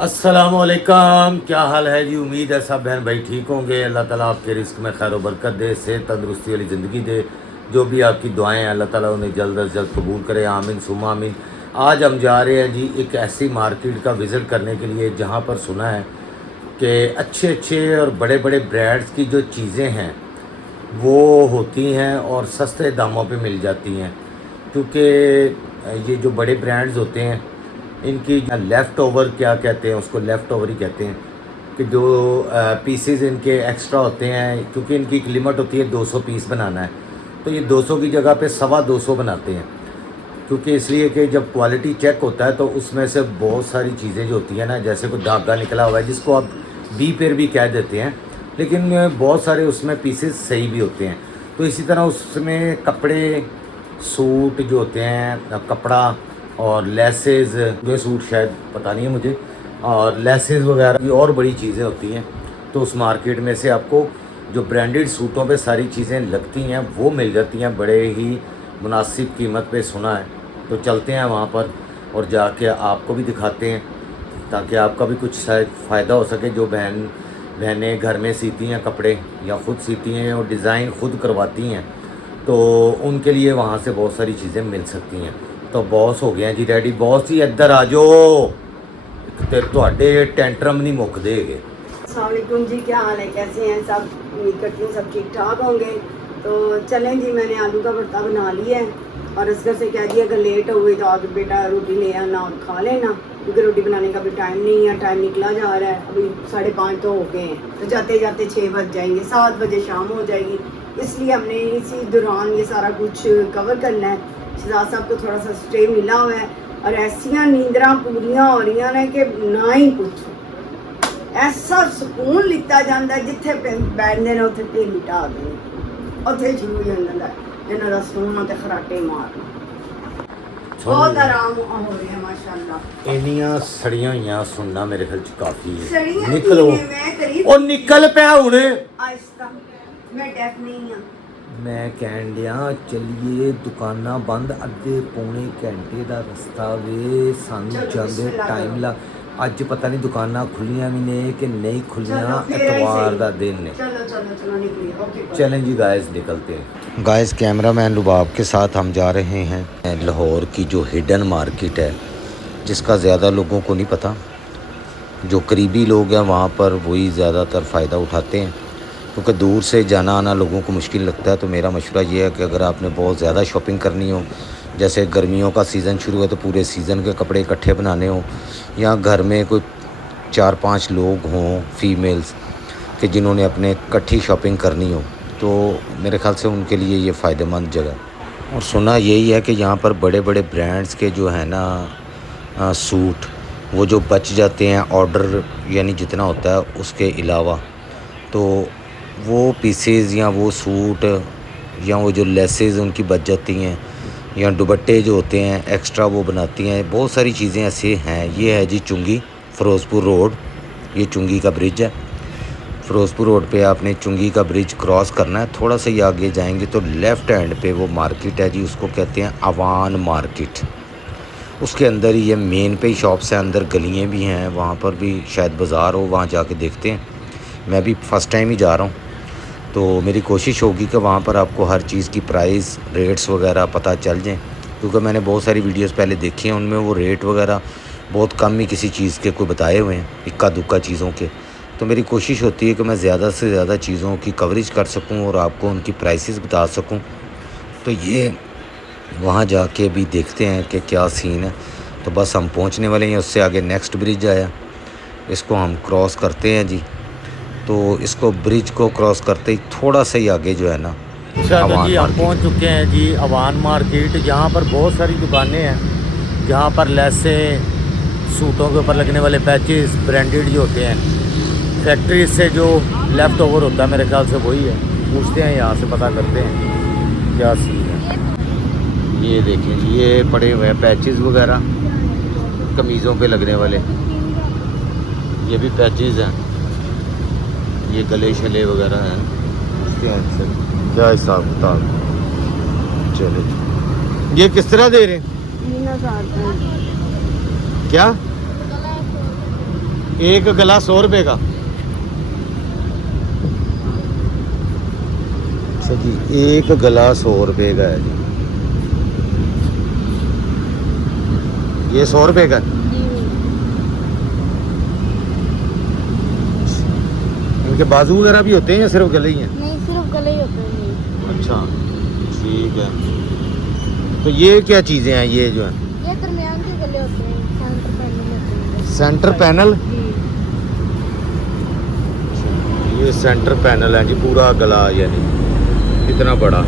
अस्सलामुअलैकुम, क्या हाल है जी। उम्मीद है सब बहन भाई ठीक होंगे। अल्लाह ताला आपके रिस्क में खैर बरकत दे, सेहत तंदुरुस्ती वाली ज़िंदगी दे। जो भी आपकी दुआएं हैं अल्लाह ताला उन्हें जल्द अज जल्द कबूल करे, आमीन सुम्मा आमीन। आज हम जा रहे हैं जी एक ऐसी मार्केट का विज़िट करने के लिए जहाँ पर सुना है कि अच्छे अच्छे और बड़े बड़े ब्रांड्स की जो चीज़ें हैं वो होती हैं और सस्ते दामों पे मिल जाती हैं। क्योंकि ये जो बड़े ब्रांड्स होते हैं इनकी लेफ़्ट ओवर, क्या कहते हैं उसको, लेफ़्ट ओवर ही कहते हैं, कि जो पीसेस इनके एक्स्ट्रा होते हैं, क्योंकि इनकी एक लिमिट होती है 200 पीस बनाना है, तो ये 200 की जगह पे 225 बनाते हैं। क्योंकि इसलिए कि जब क्वालिटी चेक होता है तो उसमें से बहुत सारी चीज़ें जो होती हैं ना, जैसे कोई धागा निकला हुआ है जिसको आप बी पेर भी कह देते हैं, लेकिन बहुत सारे उसमें पीसेस सही भी होते हैं। तो इसी तरह उसमें कपड़े, सूट जो होते हैं, कपड़ा और लेसेस, जो सूट शायद पता नहीं है मुझे, और लेसेस वगैरह भी और बड़ी चीज़ें होती हैं। तो उस मार्केट में से आपको जो ब्रांडेड सूटों पे सारी चीज़ें लगती हैं वो मिल जाती हैं बड़े ही मुनासिब कीमत पे, सुना है। तो चलते हैं वहाँ पर और जाके आपको भी दिखाते हैं, ताकि आपका भी कुछ शायद फ़ायदा हो सके। जो बहनें घर में सीती हैं कपड़े या ख़ुद सीती हैं और डिज़ाइन ख़ुद करवाती हैं, तो उनके लिए वहाँ से बहुत सारी चीज़ें मिल सकती हैं। तो बॉस हो गए हैं जी रेडी। बॉस जी इधर आ जाओ, ते तुहाडे टेंट्रम नहीं मुकदे हैगे। अस्सलाम वालेकुम जी, क्या हाल है, कैसे हैं सब? उम्मीद करती हूँ सब ठीक ठाक होंगे। तो चलें जी, मैंने आलू का भरता बना लिया है और असगर से कह दिया अगर लेट हुए तो आगे बेटा रोटी ले आना और खा लेना, क्योंकि रोटी बनाने का भी टाइम नहीं है, टाइम निकला जा रहा है। अभी 5:30 तो हो गए हैं, तो जाते जाते 6 बज जाएंगे, 7 बजे शाम हो जाएगी। इसलिए हमने इसी दौरान ये सारा कुछ कवर करना है। शहजाद साहब को थोड़ा सा स्टे मिला हुआ है और ऐसियाँ नींदरां पूरियां हो रही हैं कि ना ही पूछो। ऐसा सुकून लिता जाता है, जिथे बैठते हैं उत्थे ढेली ढा देनी, उत्थे शुरू हो जाता है इन्हों का सोना ते खराटे मारना। बहुत आराम हो रहे हैं माशाल्लाह। इन्नियां सड़ियां हुईयां सुनना मेरे ख्याल च काफ़ी है। सड़ियां निकलो ओ निकल पिया हुणे। आहिस्ता, मैं डेफ नहीं हूं। मैं कहन दिया चलिए, दुकाना बंद, अद्धे पौने घंटे का रस्ता वे, सानू जांदे टाइम ला। अज पता नहीं दुकाना खुलियां भी ने कि नहीं खुलियां, एतवार का दिन ने। चलो चलो चलो निकलिए, ओके चलें जी गाइस, निकलते हैं। गाइस कैमरा मैन रुबाब के साथ हम जा रहे हैं लाहौर की जो हिडन मार्केट है, जिसका ज़्यादा लोगों को नहीं पता। जो करीबी लोग हैं वहाँ पर वही ज़्यादातर फ़ायदा उठाते हैं, क्योंकि दूर से जाना आना लोगों को मुश्किल लगता है। तो मेरा मशवरा ये है कि अगर आपने बहुत ज़्यादा शॉपिंग करनी हो, जैसे गर्मियों का सीज़न शुरू है तो पूरे सीज़न के कपड़े इकट्ठे बनाने हो, या घर में कोई 4-5 लोग हों फीमेल्स कि जिन्होंने अपने इकट्ठी शॉपिंग करनी हो, तो मेरे ख्याल से उनके लिए ये फ़ायदेमंद जगह। और सुना यही है कि यहाँ पर बड़े बड़े ब्रांड्स के जो है ना सूट, वो जो बच जाते हैं ऑर्डर यानी जितना होता है उसके अलावा, तो वो पीसेस या वो सूट या वो जो लेसेस उनकी बच जाती हैं, या दुपट्टे जो होते हैं एक्स्ट्रा वो बनाती हैं। बहुत सारी चीज़ें ऐसे हैं। ये है जी चुंगी, फ़िरोज़पुर रोड, ये चुंगी का ब्रिज है। फ़िरोज़पुर रोड पे आपने चुंगी का ब्रिज क्रॉस करना है, थोड़ा सा ही आगे जाएंगे तो लेफ़्ट हैंड पे वो मार्केट है जी, उसको कहते हैं अवान मार्केट। उसके अंदर ही ये मेन पे ही शॉप्स हैं, अंदर गलियाँ भी हैं, वहाँ पर भी शायद बाज़ार हो, वहाँ जाके देखते हैं। मैं भी फ़र्स्ट टाइम ही जा रहा हूँ, तो मेरी कोशिश होगी कि वहाँ पर आपको हर चीज़ की प्राइस, रेट्स वगैरह पता चल जाएँ, क्योंकि मैंने बहुत सारी वीडियोस पहले देखी हैं, उनमें वो रेट वगैरह बहुत कम ही किसी चीज़ के कोई बताए हुए हैं, इक्का दुक्का चीज़ों के। तो मेरी कोशिश होती है कि मैं ज़्यादा से ज़्यादा चीज़ों की कवरेज कर सकूँ और आपको उनकी प्राइसेस बता सकूँ। तो ये वहाँ जाके भी देखते हैं कि क्या सीन है। तो बस हम पहुँचने वाले हैं, उससे आगे नेक्स्ट ब्रिज आया, इसको हम क्रॉस करते हैं जी। तो इसको ब्रिज को क्रॉस करते ही थोड़ा सा ही आगे जो है ना, तो जी हम पहुंच चुके हैं जी अवान मार्केट। यहाँ पर बहुत सारी दुकानें हैं जहाँ पर लेसे, सूटों के ऊपर लगने वाले पैचेस, ब्रांडेड जो होते हैं, फैक्ट्री से जो लेफ़्ट ओवर होता है मेरे ख्याल से वही है। पूछते हैं यहाँ से, पता करते हैं क्या सीन है। ये देखें, ये पड़े हुए हैं पैचेस वगैरह कमीज़ों पे लगने वाले, ये भी पैचेस हैं, ये गले शले वगैरह हैं। क्या हिसाब किताब, चले। ये किस तरह दे रहे हैं? 3000 क्या एक गला 100 रुपये का। अच्छा जी, एक गला 100 रुपये का है जी। ये 100 रुपये का है। इनके बाजू वगैरह भी होते हैं या सिर्फ गले ही हैं? नहीं, सिर्फ गले ही होते हैं। अच्छा ठीक है। तो ये क्या चीज़ें हैं ये जो है? ये दरमियान के गले होते हैं, सेंटर पैनल होते हैं। Centre panel. जी। ये सेंटर पैनल है जी, पूरा गला यानी कितना बड़ा।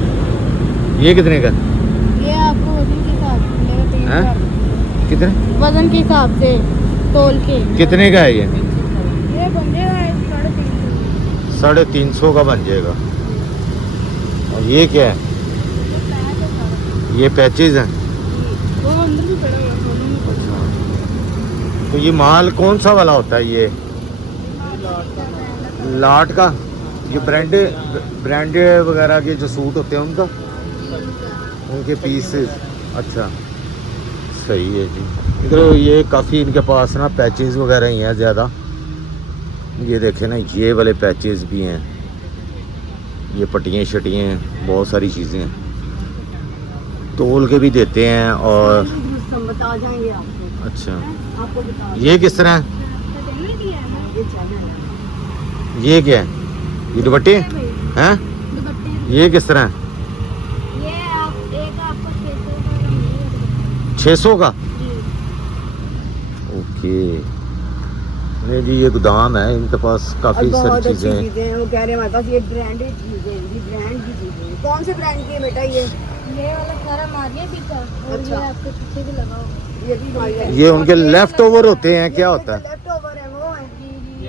ये कितने का? ये आपको वजन के हिसाब से मिलेगा 3000। कितने? वजन के हिसाब से तोल के। कितने का है ये? ये बन जाएगा 350। 350 का बन जाएगा। और ये क्या है? ये पैचेज हैं। वो अंदर भी पड़ा हुआ है। अच्छा, तो ये माल कौन सा वाला होता है ये? लाट का। ये ब्रांडेड वगैरह के जो सूट होते हैं उनका, उनके पीसेस। अच्छा सही है जी। इधर ये काफ़ी इनके पास ना पैचेस वगैरह ही हैं ज़्यादा। ये देखें ना, ये वाले पैचेस भी हैं, ये पट्टियाँ शटियाँ हैं, बहुत सारी चीज़ें हैं। तोल के भी देते हैं। और हम बता जाएंगे आपको। अच्छा, आपको बता ये किस तरह है? ये चैनल है। ये क्या है? ये दुपट्टे हैं? दुपट्टे ये किस तरह है? ये आप एक आपको 600 का मिलेगा। 600 का। जी। ओके। नहीं जी, ये गोदाम है, इनके पास और काफ़ी बहुत सारी अच्छी चीज़ें हैं। चीजें हैं। वो कह रहे हैं हमारे पास ये ब्रांडेड चीजें हैं, ये ब्रांड की चीजें हैं। कौन से ब्रांड की है बेटा ये? ये वाला सारा मारिया पीछा और अच्छा। ये आपके पीछे भी लगा होगा। ये भी हमारी है। ये उनके लेफ्ट ओवर होते हैं, क्या होता है? लेफ्ट ओवर है वो है। जी जी,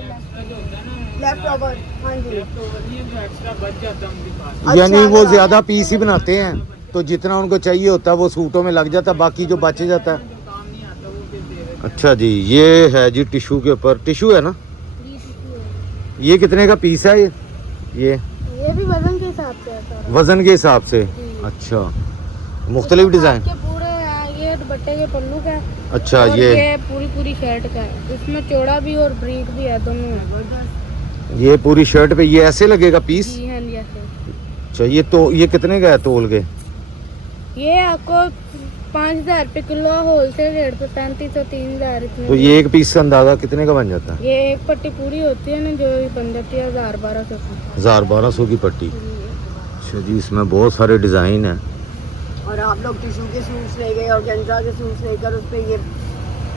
लेफ्ट ओवर, हाँ जी। यानी अच्छा, वो अच्छा। ज़्यादा पीस ही बनाते हैं, तो जितना उनको चाहिए होता है वो सूटों में लग जाता है, बाकी जो बच जाता है। अच्छा जी, ये है जी टिशू के ऊपर। टिशू है ना? जी टिश्यू है। ये कितने का पीस है ये? ये भी वजन के हिसाब से है सारा। वज़न के हिसाब से। जी। अच्छा, मुख्तलिफ डिज़ाइन। के पूरे ये दुपट्टे के पल्लू का है। अच्छा, और ये पूरी शर्ट का है। इसमें चौड़ा भी और ब्रीक भी है, दोनों है। ये पूरी शर्ट पे ये ऐसे लगेगा पीस? जी हाँ जी, ऐसे। अच्छा, ये कितने का है तोल के? ये आपको 5000 रुपये किलो, होलसेल रेट पे 3500 3000 इतने। तो ये एक पीस का अंदाज़ा कितने का बन जाता है? ये एक पट्टी पूरी होती है ना, जो बन जाती है 1000-1200 की। 1000-1200 की पट्टी। अच्छा जी, इसमें बहुत सारे डिज़ाइन हैं। और आप लोग टिश्यू के सूट्स ले गए और गेंजा के सूट्स लेकर उस पर ये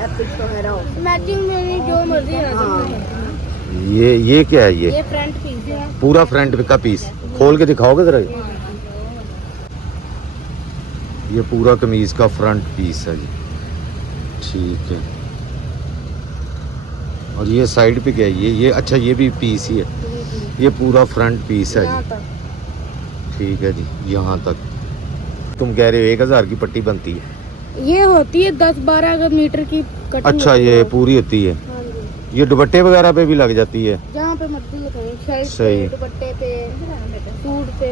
एप्लिक्स वगैरह हो। मैचिंग में जो मर्जी आ सकता है। ये क्या है ये? ये फ्रंट पीस है। पूरा फ्रंट का पीस खोल के दिखाओगे जरा? ये पूरा कमीज का फ्रंट पीस है जी। ठीक है। और ये साइड पे क्या है ये? अच्छा, ये भी पीस ही है। ये पूरा फ्रंट पीस है यहाँ जी। तक। ठीक है जी, यहाँ तक। तुम कह रहे हो 1000 की पट्टी बनती है? ये होती है 10-12 मीटर की कटिंग। अच्छा, ये पूरी होती है। हाँ जी। ये दुपट्टे वगैरह पे भी लग जाती है? जहाँ पे मर्जी लगाएं, शर्ट सही। पे, दुपट्टे पे, सूट पे।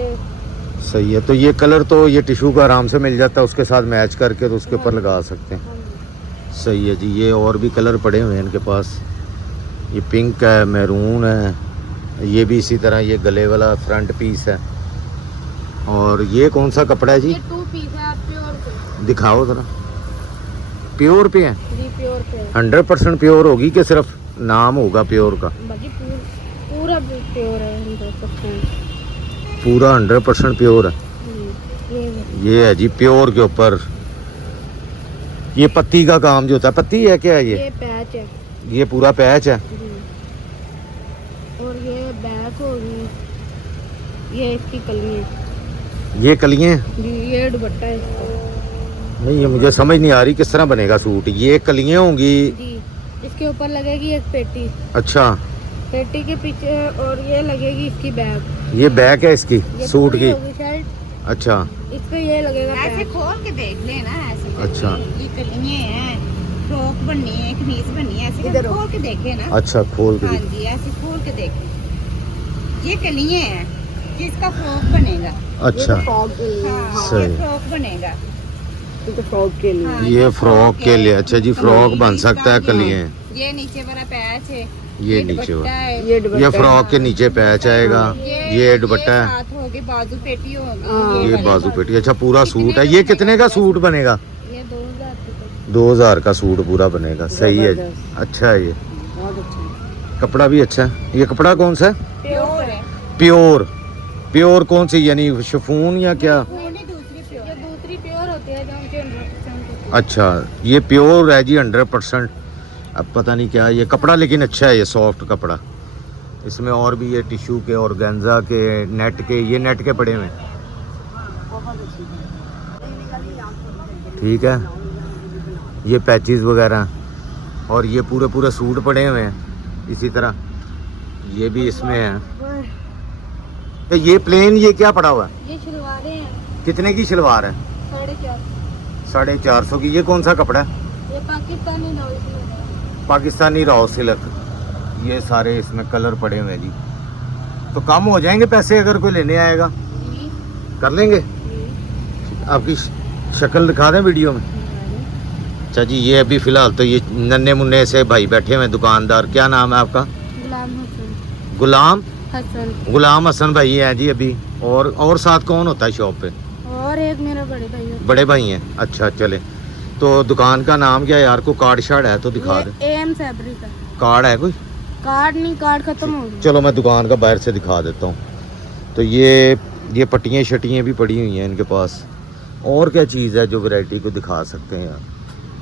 सही है। तो ये कलर तो ये टिशू का आराम से मिल जाता है, उसके साथ मैच करके तो उसके ऊपर लगा सकते हैं। हाँ जी। सही है जी। ये और भी कलर पड़े हुए हैं इनके पास। ये पिंक है, मैरून है, ये भी इसी तरह। ये गले वाला फ्रंट पीस है। और ये कौन सा कपड़ा है जी? ये 2 पीस है प्योर पे। दिखाओ ज़रा। प्योर पे है? जी प्योर पे है। 100% प्योर होगी कि सिर्फ नाम होगा प्योर का? बाकी पूरा प्योर है 100%। पूरा 100% प्योर है। ये ये है जी प्योर के ऊपर। ये पत्ती का काम जो होता है, पत्ती है क्या है ये पैच है। ये पूरा पैच है। जी। और ये बैक होगी, ये इसकी कलियां। ये कलियां हैं? जी, ये दुपट्टा है इसका। नहीं, ये मुझे समझ नहीं आ रही किस तरह बनेगा सूट। ये कलियां होंगी? जी, इसके ऊपर लगेगी एक पेटी। अच्छा, पेटी के पीछे और ये लगेगी इसकी बैग। ये बैक है इसकी ये सूट पूरी की? होगी शर्ट, अच्छा इस पे ये लगेगा ऐसे पैच। खोल के देख लेना ऐसे। अच्छा। ये कलियां हैं, फ्रॉक बननी है, कमीज बननी है, ऐसे इधर हो। खोल के देखे ना। अच्छा, खोल के हाँ दिख- जी, ऐसे खोल के देखे। ये कलियां हैं, जिसका फ्रॉक बनेगा। अच्छा, हाँ, सही। ये फ्रॉक बनेगा। तो फ्रॉक के लिए। हाँ, ये फ्रॉक के लिए, अच्छा जी फ्रॉक बन सकता है कलिए। ये नीचे वाला पैच है, ये नीचे दुपट्टा वाला, है, ये दुपट्टा ये है। फ्रॉक के नीचे पैच आएगा, ये दुपट्टा है, साथ होगी, बाजू पेटी होगी। हाँ। ये बाजू पेटी। अच्छा पूरा सूट है। ये कितने का सूट बनेगा? ये 2000 रुपये 2000 का सूट पूरा बनेगा। सही है, जबरदस्त। अच्छा है। ये बहुत अच्छा है। कपड़ा भी अच्छा है। ये कपड़ा कौन सा है? प्योर है। प्योर। प्योर कौन सी, यानी शिफॉन या क्या? नहीं, दूसरी प्योर। ये दूसरी प्योर होती है जो उनके 100% होती है। अच्छा ये प्योर है जी 100%। अब पता नहीं क्या ये कपड़ा, लेकिन अच्छा है, ये सॉफ्ट कपड़ा। इसमें और भी ये टिश्यू के, ऑर्गेन्जा के, नेट के, ये नेट के पड़े हुए हैं। ठीक है, ये पैचेस वगैरह, और ये पूरे पूरे सूट पड़े हुए हैं इसी तरह। ये भी इसमें है। तो ये प्लेन, ये क्या पड़ा हुआ है? ये शलवारें हैं कितने की शलवार है? 450। 450 की। ये कौन सा कपड़ा है? ये पाकिस्तानी नॉइस है। पाकिस्तानी राव सिल्क। ये सारे इसमें कलर पड़े हुए हैं जी। तो कम हो जाएंगे पैसे अगर कोई लेने आएगा? कर लेंगे। आपकी शक्ल दिखा दें वीडियो में? अच्छा जी, ये अभी फ़िलहाल तो ये नन्हे मुन्ने से भाई बैठे हुए हैं दुकानदार। क्या नाम है आपका? गुलाम हसन। गुलाम हसन। गुलाम हसन भाई हैं जी अभी। और साथ कौन होता है शॉप पे? और एक मेरा बड़े भाई है। बड़े भाई हैं। अच्छा चले, तो दुकान का नाम क्या है यार? को कार्ड शार्ड है तो दिखा दे। एम फैब्रिक है। कार्ड है कोई? कार्ड नहीं, कार्ड खत्म हो गया। चलो मैं दुकान का बाहर से दिखा देता हूँ। तो ये पट्टियाँ शटियाँ भी पड़ी हुई हैं इनके पास। और क्या चीज़ है जो वैरायटी को दिखा सकते हैं यार?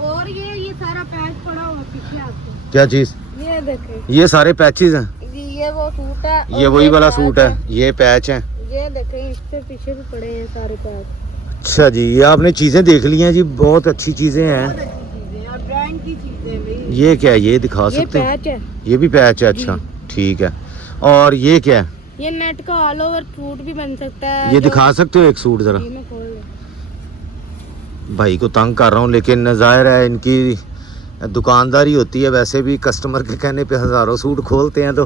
और ये सारा पैच पड़ा हुआ पीछे आपको। क्या चीज़? ये देखें, ये सारे पैचेस हैं। ये वो सूट है। ये और वही वाला पैच सूट है, ये पैच हैं। ये देखें, इससे पीछे भी पड़े हैं सारे पैच। अच्छा जी, ये आपने चीज़ें देख ली हैं जी, बहुत अच्छी चीज़ें बहुत हैं। अच्छी चीजें हैं और ब्रांड की चीजें भाई। ये क्या है? ये दिखा ये सकते हैं? पैच है। ये भी पैच है। अच्छा ठीक है। और ये क्या है? ये नेट का ऑल ओवर सूट भी बन सकता है। ये जो- दिखा सकते हो एक सूट ज़रा? जी, मैं खोल लूं। भाई को तंग कर रहा हूँ, लेकिन ज़ाहिर है इनकी दुकानदारी होती है। वैसे भी कस्टमर के कहने पे हज़ारों सूट खोलते हैं, तो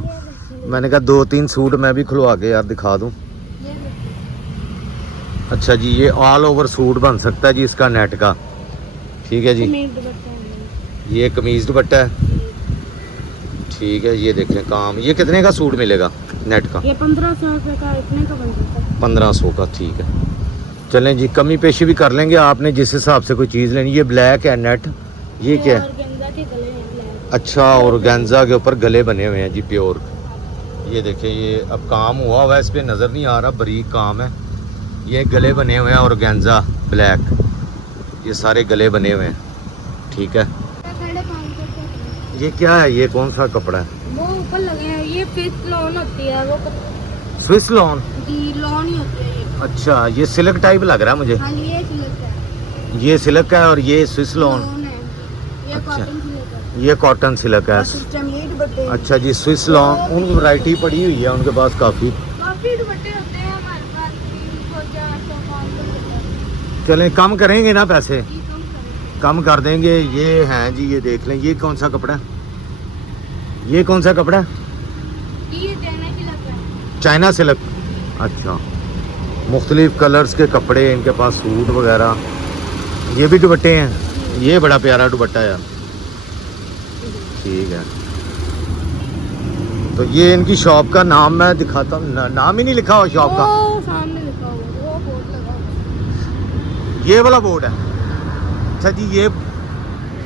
मैंने कहा 2-3 सूट मैं भी खुलवा के यार दिखा दूँ। ये देखें, अच्छा जी, ये ऑल ओवर सूट बन सकता है जी इसका नेट का। ठीक है जी। कमीज दुपट्टा है। ये कमीज़ दुपट्टा है। ठीक है, ये देखें काम। ये कितने का सूट मिलेगा नेट का? ये 1500 रुपये का, इतने का बन सकता है। 1500 का। ठीक है, चलें जी, कमी पेशी भी कर लेंगे आपने जिस हिसाब से कोई चीज़ लेनी। ये ब्लैक है नेट। ये क्या है? ऑर्गेन्जा के गले हैं ब्लैक। अच्छा, और गेंजा के ऊपर गले बने हुए हैं जी प्योर। ये देखें, ये अब काम हुआ है, इस पर नज़र नहीं आ रहा, बारीक काम है। ये गले बने हुए हैं और गेंजा ब्लैक, ये सारे गले बने हुए हैं। ठीक है, 550 ये क्या है? ये कौन सा कपड़ा है? वो ऊपर लगे हैं। ये फिक्स लोन होती है वो स्विस लॉन। जी, लोन ही होती है ये। अच्छा, ये सिल्क टाइप लग रहा है मुझे। हाँ, ये सिल्क है। ये सिल्क है और ये स्विस लॉन। लोन है। ये अच्छा। कॉटन सिल्क है। ये कॉटन सिल्क है। और सिस्टम ये दुपट्टे। अच्छा जी, स्विस लॉन। उनकी वैरायटी पड़ी हुई है उनके पास काफ़ी। काफी दुपट्टे होते हैं हमारे पास, 300, 400, 500 दुपट्टे। चलें, कम करेंगे ना पैसे? जी, कम करें। कम कर देंगे। ये हैं जी, ये देख लें। ये कौन सा कपड़ा है? ये कौन सा कपड़ा है? ये देने की लग रहा है। China silk. अच्छा, मुख्तलिफ कलर्स के कपड़े इनके पास, सूट वगैरह। ये भी दुपट्टे हैं। ये बड़ा प्यारा दुपट्टा है यार। ठीक है, तो ये इनकी शॉप का नाम मैं दिखाता हूँ। नाम ही नहीं लिखा हुआ शॉप का। वो सामने लिखा हुआ, वो बोर्ड लगा हुआ है। ये वाला बोर्ड है। अच्छा जी, ये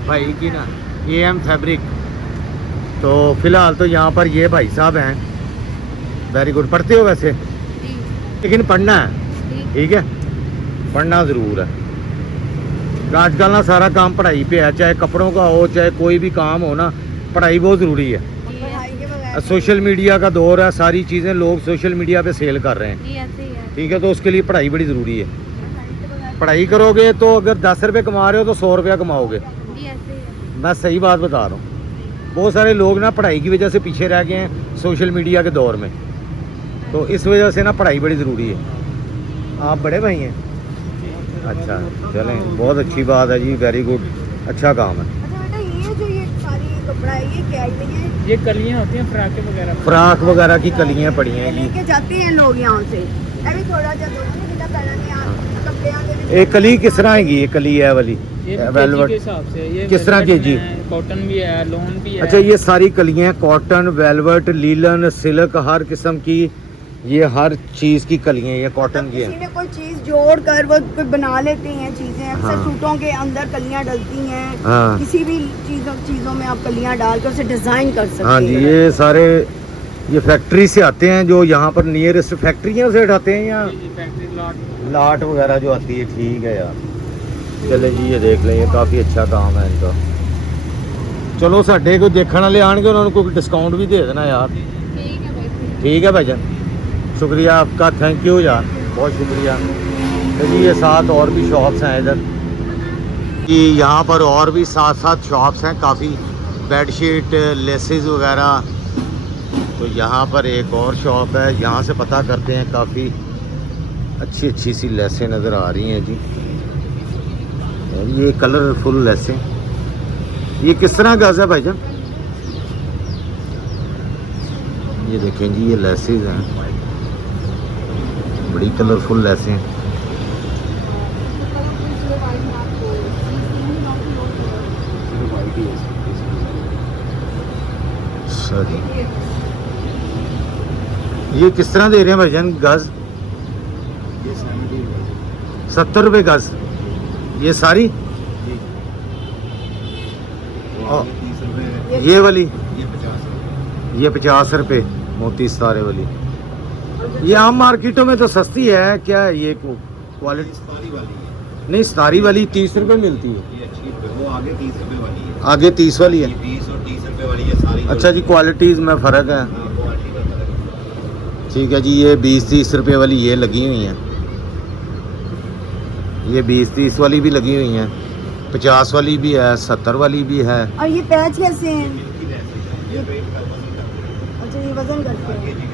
भाई की ना AM फैब्रिक। तो फिलहाल तो यहाँ पर ये भाई साहब हैं। Very good. पढ़ते हो वैसे? जी, लेकिन पढ़ना है, जी। ठीक है, पढ़ना ज़रूर है। आजकल ना सारा काम पढ़ाई पे है, चाहे कपड़ों का हो चाहे कोई भी काम हो ना, पढ़ाई बहुत ज़रूरी है। पढ़ाई के बगैर सोशल मीडिया का दौर है, सारी चीज़ें लोग सोशल मीडिया पे सेल कर रहे हैं। जी, ऐसे ही है। ठीक है, तो उसके लिए पढ़ाई बड़ी ज़रूरी है। पढ़ाई करोगे तो अगर 10 रुपये कमा रहे हो तो 100 रुपया कमाओगे। जी, ऐसे ही है। मैं सही बात बता रहा हूँ। बहुत सारे लोग ना पढ़ाई की वजह से पीछे रह गए हैं सोशल मीडिया के दौर में, तो इस वजह से ना पढ़ाई बड़ी ज़रूरी है। आप बड़े भाई हैं? अच्छा, चलें, बहुत अच्छी बात है जी, वेरी गुड, अच्छा काम है। अच्छा बेटा, ये जो ये सारी कपड़ा है ये क्या है? ये कलियां होती हैं फ्राकें वगैरह। फ्राक वगैरह की कलियाँ पड़ी हैं जी। लेके जाते हैं लोग यहाँ से। अभी थोड़ा जा दो ना बेटा, पहला नहीं ये कली किस तरह हैगी? ये कली है वाली ये भी वेलवेट के हिसाब से ये किस तरह वेलवेट केजी? में है, कॉटन भी है, लॉन भी है। अच्छा, ये सारी कलियां कॉटन, वेलवेट, लीलन, सिल्क, हर किस्म की, ये हर चीज़ की कलियां ये कॉटन की किसी हैं। ने कोई चीज जोड़ कर वो कोई बना लेते हैं चीजें, अक्सर हाँ। सूटों के अंदर कलियां डलती हैं। हाँ किसी भी चीजों में आप कलियां डालकर उसे डिजाइन कर सकते हैं। हाँ जी, ये सारे ये फैक्ट्री से आते हैं, जो यहाँ पर नियरेस्ट फैक्ट्रियों से उठाते हैं या ये फैक्ट्री लॉट लाट वगैरह जो आती है। ठीक है यार, चले जी ये देख लें, ये काफ़ी अच्छा काम है इनका। चलो साढ़े कोई देखने वाले आएंगे, उन्होंने कोई डिस्काउंट भी दे देना यार। ठीक है भाईजान, शुक्रिया आपका, थैंक यू यार, बहुत शुक्रिया। तो जी ये साथ और भी शॉप्स हैं इधर कि यहाँ पर और भी साथ साथ शॉप्स हैं काफ़ी, बेडशीट, लेसेस वगैरह। तो यहाँ पर एक और शॉप है, यहाँ से पता करते हैं। काफ़ी अच्छी अच्छी सी लेसें नज़र आ रही हैं जी, और ये कलरफुल लेसें। ये किस तरह गज है भाईजान? ये देखें जी, ये लेसेस हैं, बड़ी कलरफुल लेसें। अच्छा जी, ये किस तरह दे रहे हैं भाईजान गज? 70 रुपये गज ये सारी? और ये वाली ये 50 रुपये मोती सितारे वाली। ये आम मार्केटों में तो सस्ती है क्या? ये क्वालिटी नहीं, सितारी वाली 30 रुपये मिलती है। वो आगे 30 रुपए वाली है, आगे 30 वाली है। 20 और 30 रुपए वाली है सारी। अच्छा जी, क्वालिटीज़ में फ़र्क है। क्वालिटी का फर्क है। ठीक है जी, ये 20-30 रुपये वाली ये लगी हुई हैं, ये 20-30 वाली भी लगी हुई हैं, 50 वाली भी है, 70 वाली भी है। और ये पैच कैसे हैं? अच्छा, ये वजन करते हैं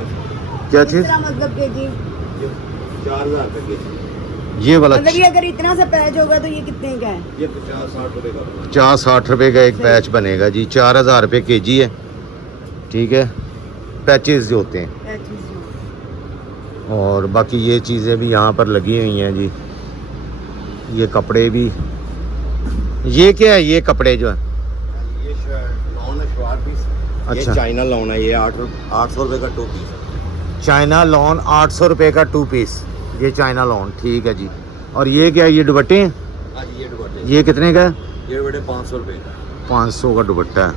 क्या किस चीज़? तरह, मतलब केजी? 4000 रुपए के ये वाला मतलब ये अगर इतना सा पैच होगा तो ये कितने का है? ये 50-60 रुपए का 50-60 रुपये का एक पैच बनेगा जी, 4000 रुपये केजी है। ठीक है, पैचेस जो होते हैं। पैचेस जो। और बाकी ये चीज़ें भी यहाँ पर लगी हुई हैं जी, ये कपड़े भी। ये क्या है? ये कपड़े जो है, ये लॉन है, शवार पीस। अच्छा। ये चाइना लॉन है, ये 800 रुपए का 2 पीस है। चाइना लॉन 800 रुपये का 2 पीस, ये चाइना लॉन। ठीक है जी। और ये क्या है? ये दुपट्टे हैं? हाँ जी, ये दुपट्टे। ये कितने का है? ये दुपट्टे 500 रुपए का। 500 का दुपट्टा है।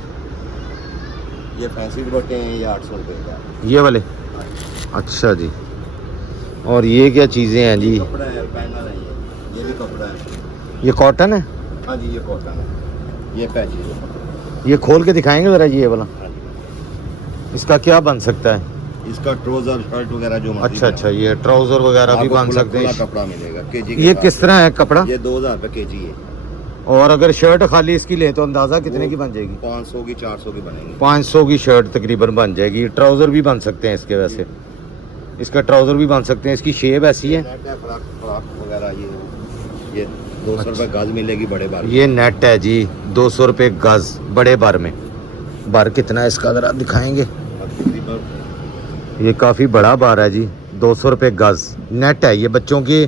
ये फैंसी दुपट्टे हैं, ये 800 रुपए का। ये वाले? अच्छा जी। और ये क्या चीज़ें हैं जी? कपड़ा है, पैनल है, ये भी कपड़ा है। ये कॉटन है? हाँ जी, ये कॉटन है, ये पैचेज है। ये खोल के दिखाएंगे ज़रा ये वाला, हाँ जी। इसका क्या बन सकता है? इसका ट्राउजर, शर्ट वगैरह जो मर्जी अच्छा अच्छा, ये ट्राउज़र वगैरह भी आपको बन खुला- सकते हैं। खुला कपड़ा मिलेगा केजी के ये हिसाब किस से। तरह है कपड़ा? ये 2000 रुपए केजी है। और अगर शर्ट खाली इसकी ले तो अंदाज़ा कितने की बन जाएगी? 500 की 400 की बनेगी। 500 की शर्ट तकरीबन बन जाएगी। ट्राउज़र भी बन सकते हैं इसके, वैसे इसका ट्राउज़र भी बन सकते हैं। इसकी शेप ऐसी है। नेट है, फ्रॉक वगैरह ये 200 रुपए गज मिलेगी बड़े बार। ये नेट है जी, 200 रुपये गज बड़े बार में। बार कितना है इसका ज़रा दिखाएंगे? ये काफ़ी बड़ा बार है जी, 200 रुपये गज नेट है। ये बच्चों के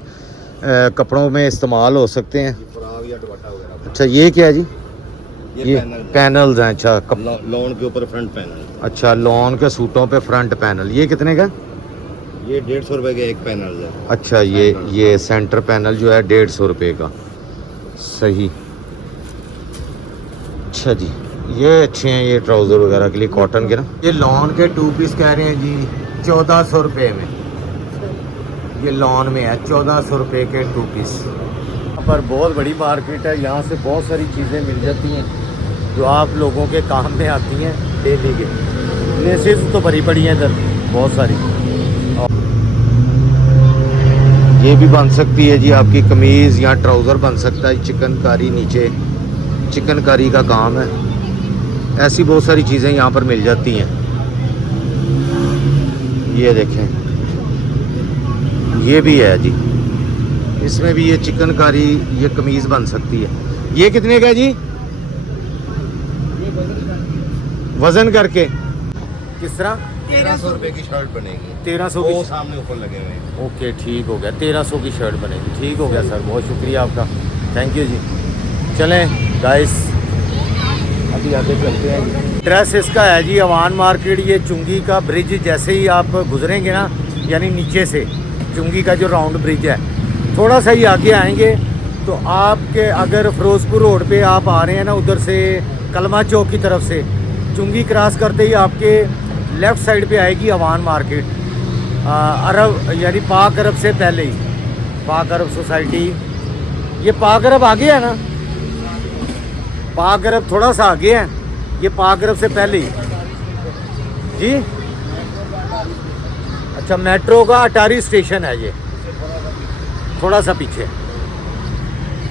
कपड़ों में इस्तेमाल हो सकते हैं। फ्रॉक या दुपट्टा वगैरह। अच्छा, ये क्या है जी? ये पैनल है। पैनल्स हैं। अच्छा लॉन के ऊपर फ्रंट पैनल। अच्छा, लॉन के सूटों पे फ्रंट पैनल। ये कितने का? ये 150 रुपए का एक पैनल है। अच्छा, ये सेंटर पैनल जो है 150 रुपये का। सही। अच्छा जी, ये अच्छे हैं ये ट्राउज़र वगैरह के लिए, कॉटन के ना। ये लॉन के 2 पीस कह रहे हैं जी 1400 रुपये में। ये लॉन में है 1400 रुपये के 2 पीस। यहाँ पर बहुत बड़ी मार्केट है, यहाँ से बहुत सारी चीज़ें मिल जाती हैं जो आप लोगों के काम में आती हैं डेली के। लेसेस तो भरी पड़ी हैं इधर बहुत सारी। ये भी बन सकती है जी आपकी कमीज़ या ट्राउज़र बन सकता है। चिकनकारी, नीचे चिकनकारी का काम है। ऐसी बहुत सारी चीज़ें यहाँ पर मिल जाती हैं। ये देखें, ये भी है जी, इसमें भी ये चिकनकारी, ये कमीज़ बन सकती है। ये कितने का है जी? वज़न करके किस तरह? 1300 रुपए की शर्ट बनेगी। 1300 वो की। सामने ऊपर लगे हुए हैं। ओके ठीक हो गया, 1300 की शर्ट बनेगी। ठीक हो गया सर, बहुत शुक्रिया आपका, थैंक यू जी। चलें गाइस अभी आगे चलते हैं। ड्रेस इसका है जी अवान मार्केट, ये चुंगी का ब्रिज जैसे ही आप गुजरेंगे ना, यानी नीचे से चुंगी का जो राउंड ब्रिज है, थोड़ा सा ही आगे आएंगे तो आपके अगर फिरोजपुर रोड पे आप आ रहे हैं ना, उधर से कलमा चौक की तरफ से चुंगी क्रॉस करते ही आपके लेफ़्ट साइड पे आएगी अवान मार्केट। अरब यानी पाक अरब से पहले ही, पाक अरब सोसाइटी, ये पाक अरब आगे है ना, पाक अरब थोड़ा सा आगे है, ये पाक अरब से पहले ही जी। अच्छा मेट्रो का अटारी स्टेशन है ये, थोड़ा सा पीछे।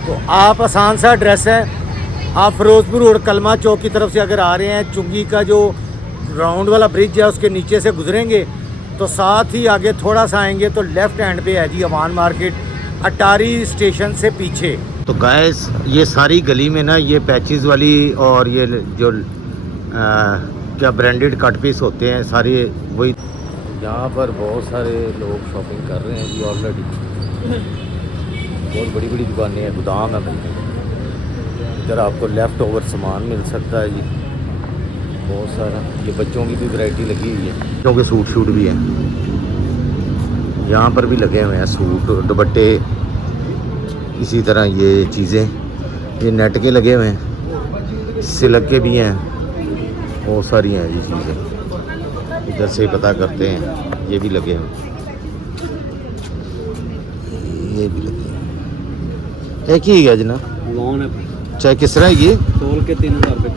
तो आप आसान सा एड्रेस है, आप फिरोजपुर रोड कलमा चौक की तरफ से अगर आ रहे हैं, चुंगी का जो राउंड वाला ब्रिज है उसके नीचे से गुजरेंगे तो साथ ही आगे थोड़ा सा आएंगे तो लेफ़्ट हैंड पे है जी अवान मार्केट, अटारी स्टेशन से पीछे। तो गाइस ये सारी गली में ना ये पैचेस वाली और ये जो क्या ब्रांडेड कट पीस होते हैं सारे वही। यहाँ पर बहुत सारे लोग शॉपिंग कर रहे हैं जी ऑलरेडी, बहुत बड़ी बड़ी दुकानें हैं, गोदाम है भाई। इधर आपको लेफ़्ट ओवर सामान मिल सकता है जी बहुत सारा। ये बच्चों की भी वैरायटी लगी हुई है, बच्चों के सूट शूट भी हैं यहाँ पर भी लगे हुए हैं, सूट दुपट्टे इसी तरह ये चीज़ें, ये नेट के लगे हुए हैं, सिल्क के भी हैं, बहुत सारी हैं ये चीज़ें। इधर से पता करते हैं, ये भी लगे हैं, ये भी लगे हैं। एक ही है जनाब, लोन है, चाहे किस तरह ये तोल के 3000 रुपये।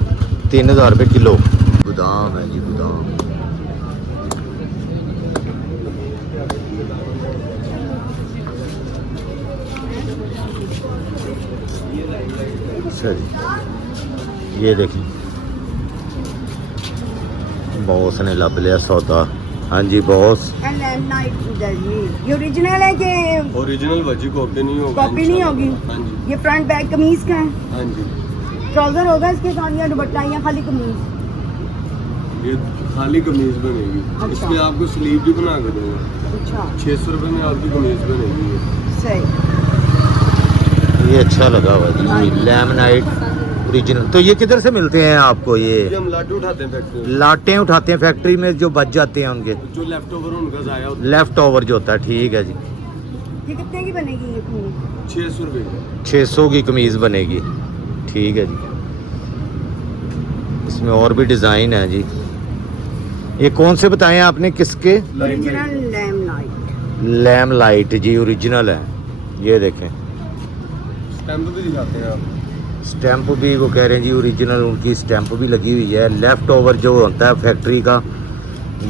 3000 रुपये किलो। गोदाम है जी गोदाम। अच्छा जी ये देखिए बॉस ने लब लिया सौदा। हाँ जी बॉस, ये ओरिजिनल है कि ओरिजिनल वजी कॉपी नहीं होगी, कॉपी नहीं होगी? हाँ जी, ये फ्रंट बैक कमीज का है, हाँ जी। ट्राउजर होगा इसके साथ या दुपट्टा या खाली कमीज? ये खाली कमीज बनेगी। अच्छा। इसमें आपको स्लीव भी बना के दूंगा। अच्छा 600 रुपये में आपकी कमीज बनेगी। सही। ये अच्छा लगा हुआ जी लैमिनाइट ओरिजिनल। तो ये किधर से मिलते हैं आपको? ये ये हम लाटू उठाते हैं फैक्ट्री में, लाटें उठाते हैं फैक्ट्री में, जो बच जाते हैं उनके जो लेफ्ट ओवर उनका जाया होता लेफ़्ट ओवर जो होता है। ठीक है जी, ये कितने की बनेगी ये कमीज? 600 रुपये की। 600 की कमीज़ बनेगी। ठीक है जी, इसमें और भी डिज़ाइन है जी। ये कौन से बताएं आपने, किसके? ओरिजिनल लैम लाइट। लैम लाइट जी ओरिजिनल है। ये देखें स्टैम्प भी दिखाते हैं आप। स्टैंप भी वो कह रहे हैं जी ओरिजिनल, उनकी स्टैंप भी लगी हुई है। लेफ़्ट ओवर जो होता है फैक्ट्री का,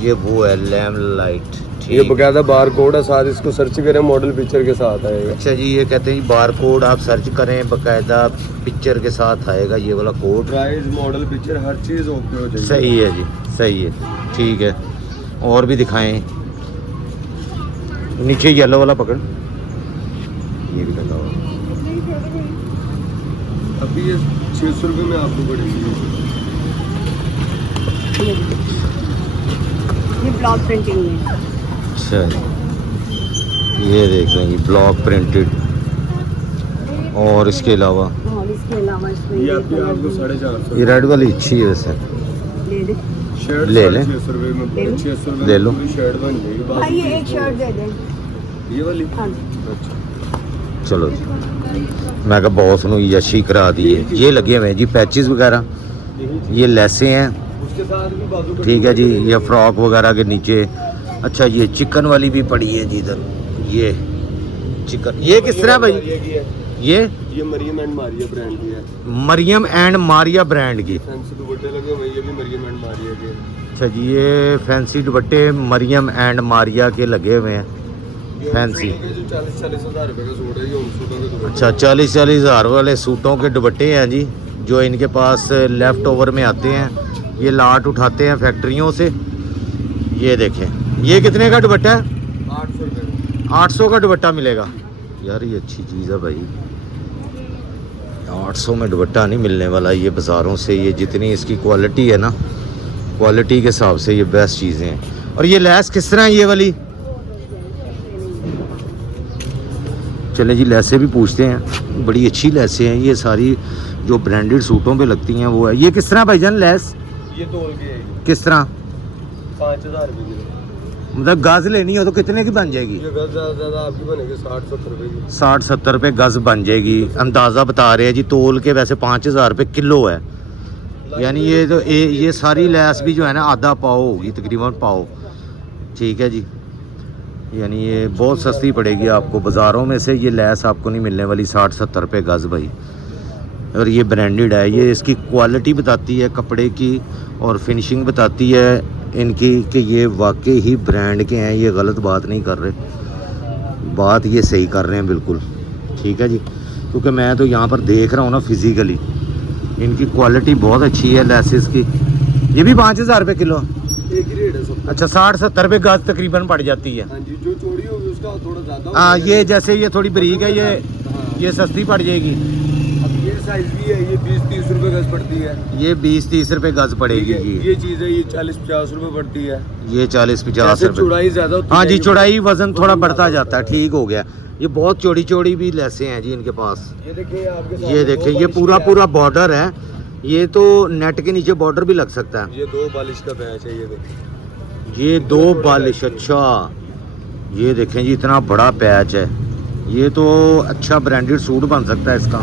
ये वो है लैम लाइट। ये बकायदा बार कोड है, साथ इसको सर्च करें मॉडल पिक्चर के साथ आएगा। अच्छा जी, ये कहते हैं बार कोड आप सर्च करें, बाकायदा पिक्चर के साथ आएगा ये वाला कोड। प्राइस मॉडल पिक्चर हर चीज़ ओके हो जाएगी। सही है जी, सही है। ठीक है, और भी दिखाएं। नीचे येलो वाला पकड़, ये भी लगा हुआ। अभी ये 600 रुपये में आपको पड़ेगी। ये ब्लॉक प्रिंटिंग है। अच्छा, ये देख रहे हैं ये ब्लॉक प्रिंटेड। और इसके अलावा और इसके अलावा इसमें ये आपको 450 ये रेड वाली अच्छी है वैसे, ले दे शर्ट ले लें। 600 रुपये में, ले लो। 600 रुपये ले लो। में पूरी शर्ट बन जाएगी। भाई बाकी ये एक शर्ट दे दे। ये वाली। हाँ जी। अच्छा, चलो जी, मैं कहा बॉस ਨੂੰ यशी करा दी है। ये लगे हुए हैं जी पैचेस वगैरह, ये लेसें हैं। उसके साथ भी बाजू ठीक है जी, ये फ्रॉक वगैरह के नीचे। अच्छा ये चिकन वाली भी पड़ी है जी इधर, ये चिकन। ये किस तरह भाई? ये मरियम एंड मारिया ब्रांड की है। मरियम एंड मारिया ब्रांड की। फैंसी दुपट्टे लगे हुए हैं, ये भी मरियम एंड मारिया के। अच्छा जी, ये फैंसी दुपट्टे मरियम एंड मारिया के लगे हुए हैं। ये फैंसी। सूटों के जो 40-40 हज़ार रुपये का सूट है, ये उन सूटों के दुपट्टे। अच्छा 40-40 हज़ार वाले सूटों के दुपट्टे हैं जी, जो इनके पास लेफ़्ट ओवर में आते हैं। ये लाट उठाते हैं फैक्ट्रियों से। ये देखें, ये कितने का दुपट्टा है? 800 रुपये। 800 का दुपट्टा मिलेगा यार, ये अच्छी चीज़ है भाई। 800 में दुपट्टा नहीं मिलने वाला ये बाज़ारों से। ये जितनी इसकी क्वालिटी है ना, क्वालिटी के हिसाब से ये बेस्ट चीज़ें हैं। और ये लैस किस तरह है ये वाली? चले जी लैसें भी पूछते हैं। बड़ी अच्छी लैसें हैं ये सारी, जो ब्रांडेड सूटों पे लगती हैं वो है। ये किस तरह भाईजान लैस? ये तोल के है, किस तरह? 5000 रुपये की। मतलब गज लेनी हो तो कितने की बन जाएगी? ये गज ज़्यादा आपकी बनेगी 60-70 रुपये की। 60-70 रुपये गज बन जाएगी। अंदाज़ा बता रहे हैं जी, तोल के वैसे 5000 रुपये किलो है। यानी ये तो ये सारी लैस भी जो है ना आधा पाव होगी तकरीबन, पाव। ठीक है जी, यानी ये बहुत सस्ती पड़ेगी आपको। बाज़ारों में से ये लैस आपको नहीं मिलने वाली 60-70 रुपये गज़ भाई। और ये ब्रांडेड है, ये इसकी क्वालिटी बताती है कपड़े की और फिनिशिंग बताती है इनकी कि ये वाकई ही ब्रांड के हैं। ये गलत बात नहीं कर रहे, बात ये सही कर रहे हैं बिल्कुल। ठीक है जी, क्योंकि मैं तो यहाँ पर देख रहा हूँ ना फिज़िकली, इनकी क्वालिटी बहुत अच्छी है लेसेस की। ये भी 5000 रुपये किलो? एक ही रेट है सब। अच्छा, 60-70 रुपये गज तकरीबन पड़ जाती है। हाँ जी, जो चौड़ी होगी उसका थोड़ा ज़्यादा। हाँ, ये जैसे ये थोड़ी बरीक है, ये सस्ती पड़ जाएगी। अब ये साइज भी है, ये 20-30 रुपये गज पड़ती है। ये 20-30 रुपये गज पड़ेगी जी। ये चीज़ है, ये 40-50 रुपये पड़ती है। ये 40-50 रुपये। चौड़ाई ज़्यादा होती है। हाँ जी, चौड़ाई वजन थोड़ा बढ़ता जाता है। ठीक हो गया। ये बहुत चौड़ी चौड़ी भी लेसें हैं जी इनके पास। ये देखिए आपके, ये देखिए, ये पूरा बॉर्डर है। ये तो नेट के नीचे बॉर्डर भी लग सकता है। ये 2 बालिश का पैच है। ये देखिए, ये 2 बालिश। अच्छा, ये देखें जी, इतना बड़ा पैच है। ये तो अच्छा ब्रांडेड सूट बन सकता है इसका।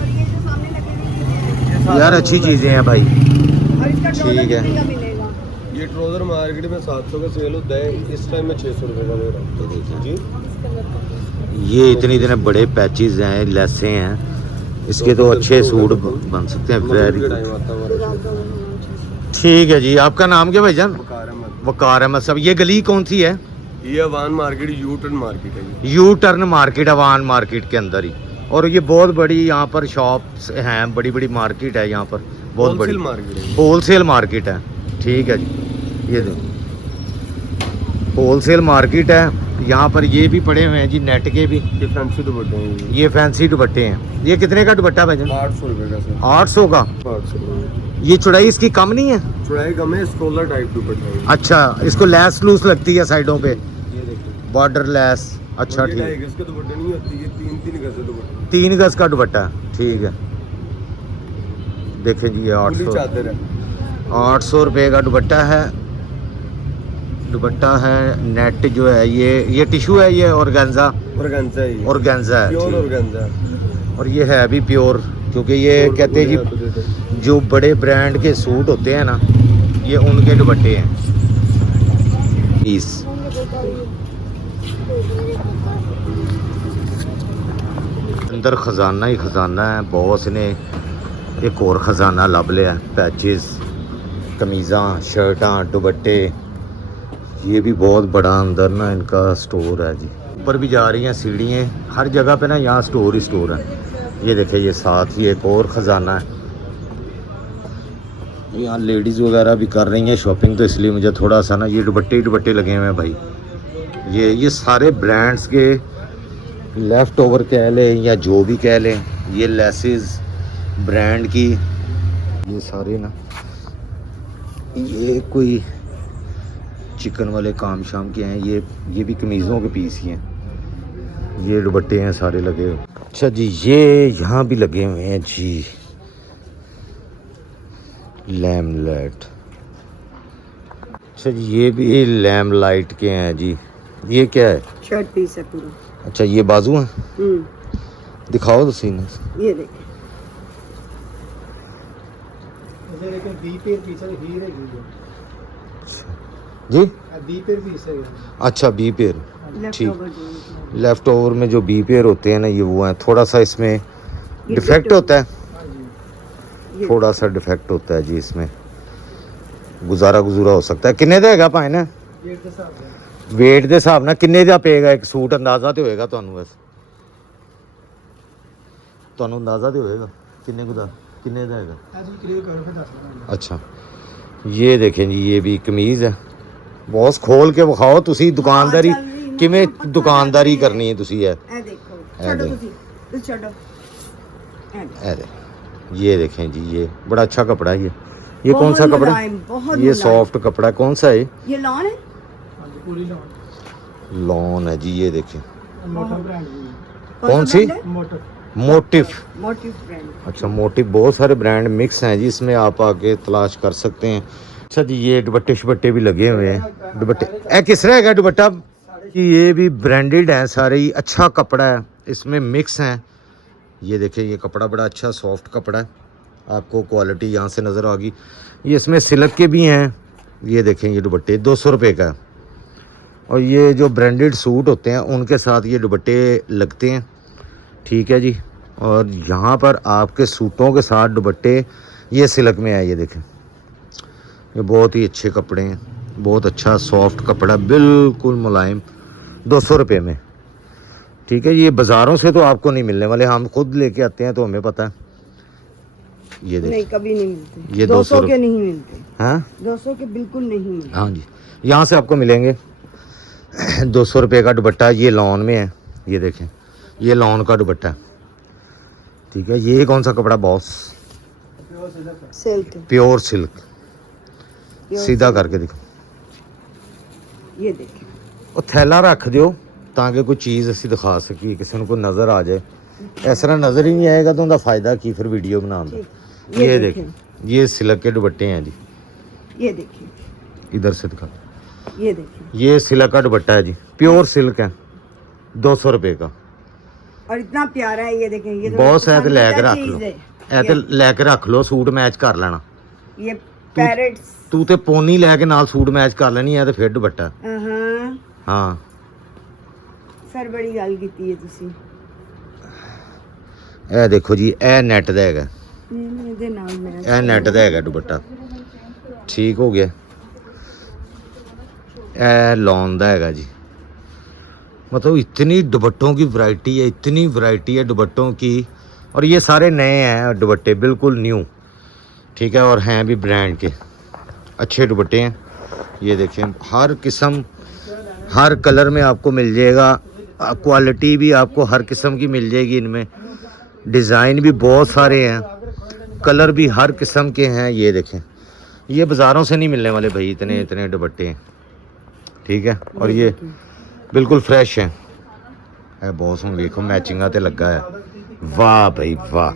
यार अच्छी चीज़ें हैं भाई। और इसका ठीक है। कितने का मिलेगा? ये ट्राउजर मार्केट में 700 का सेल होता है, इस टाइम में 600 रुपये का दे रहा हूँ जी। ये इतने बड़े पैचेस हैं, लेसें हैं, इसके तो अच्छे सूट बन सकते हैं। वेरी टाइम आता है हमारा। ठीक है जी। आपका नाम क्या भाईजान? वकार अहमद। वकार अहमद साहब। ये गली कौन सी है? ये अवान मार्केट, यू टर्न मार्केट है। यू टर्न मार्केट, अवान मार्केट के अंदर ही। और ये बहुत बड़ी यहाँ पर शॉप्स हैं, बड़ी बड़ी मार्केट है यहाँ पर, बहुत बड़ी मार्केट है, होलसेल मार्केट है। ठीक है जी, ये होलसेल मार्केट है। यहाँ पर ये भी पड़े हुए हैं जी नेट के भी। ये फैंसी दुपट्टे हैं। ये फैंसी दुपट्टे हैं। ये कितने का दुपट्टा भाईजान? 800 रुपये का सर। 800 का। 800। ये चौड़ाई इसकी कम नहीं है? चौड़ाई कम है, स्कॉलर टाइप दुपट्टा है। अच्छा, इसको लैस लूस लगती है साइडों पे, ये देखिए, बॉर्डर लैस। अच्छा, ठीक। इसके दुपट्टे नहीं होती, ये 3-3 गज के दुपट्टे। 3 गज का दुपट्टा। ठीक है, देखें जी, ये पूरी 800 चादर है। 800 रुपये का दुपट्टा है। दुपट्टा है नेट जो है, ये टिशू है, ये ऑर्गेन्जा। ऑर्गेन्जा है ये। ऑर्गेन्जा है, प्योर ठीक। ऑर्गेन्जा। और ये है भी प्योर, क्योंकि ये कहते हैं जी जो बड़े ब्रांड के सूट होते हैं ना, ये उनके दुपट्टे हैं। पीस अंदर खजाना ही खजाना है। बॉस ने एक और खजाना लब लिया। पैचेस, कमीज़ां, शर्टां, दुपट्टे, ये भी बहुत बड़ा अंदर ना इनका स्टोर है जी। ऊपर भी जा रही हैं सीढ़ियाँ, हर जगह पे ना यहाँ स्टोर ही स्टोर है। ये देखे, ये साथ ही एक और ख़जाना है। यहाँ लेडीज़ वगैरह भी कर रही हैं शॉपिंग, तो इसलिए मुझे थोड़ा सा ना ये दुपट्टे ही दुपट्टे लगे हुए हैं भाई। ये सारे ब्रांड्स के लेफ़्ट ओवर कह लें या जो भी कह लें, ये लेसेस ब्रांड की, ये सारे ना, ये कोई चिकन वाले काम शाम के हैं। ये भी कमीज़ों के पीस ही हैं। ये दुपट्टे हैं सारे लगे हुए। अच्छा जी, ये यहाँ भी लगे हुए हैं जी, लैमलाइट। अच्छा जी, ये भी लैमलाइट के हैं जी। ये क्या है? शर्ट पीस है पूरा। अच्छा, ये बाजू हैं, दिखाओ तो सीने। ये देखिए, जी। अच्छा, बी पेयर। लेफ्ट ठीक। ओवर जो लेफ़्ट ओवर में जो बी पेयर होते हैं ना, ये वो हैं। थोड़ा सा इसमें डिफेक्ट होता है, थोड़ा सा डिफेक्ट होता है जी इसमें, गुजारा हो सकता है। किन्ने दा हैगा भाई ना? वेट के हिसाब ना किन्ने दा पेगा एक सूट? अंदाज़ा तो होएगा ਤੁਹਾਨੂੰ, बस ਤੁਹਾਨੂੰ अंदाज़ा तो होएगा किन्ने दा हैगा? अच्छा, ये देखें जी, ये भी कमीज़ है। बॉस खोल के विखाओ, तुसी दुकानदारी किवें दुकानदारी करनी है तुसी। है ए देखो, छोड़ो तुसी छोड़ो। ये देखें जी, ये बड़ा अच्छा कपड़ा है। ये कौन सा कपड़ा है? ये सॉफ्ट कपड़ा। कौन सा है? ये लॉन है। पूरी लॉन लॉन है जी, ये देखिए। मोटर ब्रांड कौन सी? Motor motive. Motive brand. अच्छा मोटिव, बहुत सारे ब्रांड मिक्स हैं जी इसमें, आप आके तलाश कर सकते हैं। अच्छा जी ये दुपट्टे शुपट्टे भी लगे हुए हैं। दुपट्टे ए किस तरह का दुपट्टा जी? ये भी ब्रांडेड हैं सारे ही, अच्छा कपड़ा है, इसमें मिक्स हैं। ये देखिए ये कपड़ा बड़ा अच्छा सॉफ्ट कपड़ा है, आपको क्वालिटी यहाँ से नज़र आ गई। ये इसमें सिल्क के भी हैं। ये देखें ये दुपट्टे 200 रुपये का है। और ये जो ब्रांडेड सूट होते हैं उनके साथ ये दुपट्टे लगते हैं, ठीक है जी। और यहाँ पर आपके सूटों के साथ दुपट्टे ये सिल्क में है। ये देखें ये बहुत ही अच्छे कपड़े हैं, बहुत अच्छा सॉफ्ट कपड़ा, बिल्कुल मुलायम, 200 रुपये में, ठीक है। ये बाज़ारों से तो आपको नहीं मिलने वाले, हम खुद लेके आते हैं तो हमें पता है। ये नहीं देखिए कभी नहीं मिलते, ये 200 200 के नहीं मिलते, हाँ 200 के बिल्कुल नहीं मिलते। हाँ जी, यहाँ से आपको मिलेंगे 200 रुपये का दुपट्टा। ये लॉन में है, ये देखें ये लॉन का दुपट्टा है, ठीक है। ये कौन सा कपड़ा बॉस? सिल्क, प्योर सिल्क, सीधा करके दिखो। ये देखिए ਉਹ ਥੈਲਾ ਰੱਖ ਦਿਓ ਤਾਂ ਕਿ ਕੋਈ ਚੀਜ਼ ਅਸੀਂ ਦਿਖਾ ਸਕੀਏ, ਕਿਸੇ ਨੂੰ ਕੋਈ ਨਜ਼ਰ ਆ ਜਾਏ। ਇਸ ਤਰ੍ਹਾਂ ਨਜ਼ਰ ही नहीं आएगा तो उनका फ़ायदा की फिर वीडियो बनाने का। ये देखिए ये सिल्क के दुपट्टे हैं जी, ये देखिए, इधर से दिखा। ये देखिए, ये सिल्क का दुपट्टा है जी, प्योर सिल्क है, 200 रुपये का। और इतना प्यारा है। ये देखें, ये तो बहुत है तो पसंदीदा लैके रख चीज़ लो, है। ए तो लैके रख लो, सूट मैच कर लेना। ये पैरेट्स, तू तो पोनी लैके नाल सूट मैच कर लेनी है तो फिर दुपट्टा। हाँ सर बड़ी गल कीती है तुसी। ਇਹ ਦੇਖੋ ਜੀ ਇਹ ਨੈਟ ਦਾ ਹੈਗਾ, ਇਹਦੇ ਨਾਲ ਮੈਂ ਇਹ ਨੈਟ ਦਾ ਹੈਗਾ ਦੁਪੱਟਾ, ਠੀਕ ਹੋ ਗਿਆ। ਇਹ लॉन ਦਾ ਹੈਗਾ जी। मतलब इतनी दुपट्टों की वैरायटी है, इतनी वैरायटी है दुपट्टों की। और ये सारे नए हैं दुपट्टे, बिल्कुल न्यू, ठीक है। और हैं भी ब्रांड के अच्छे दुपट्टे हैं। ये देखें हर किस्म हर कलर में आपको मिल जाएगा, क्वालिटी भी आपको हर किस्म की मिल जाएगी इनमें। डिज़ाइन भी बहुत सारे हैं, कलर भी हर किस्म के हैं। ये देखें ये बाज़ारों से नहीं मिलने वाले भाई, इतने इतने दुपट्टे हैं, ठीक है। और ये बिल्कुल फ्रेश है बहुत हूँ देखो मैचिंग ते लगा है। वाह भाई वाह,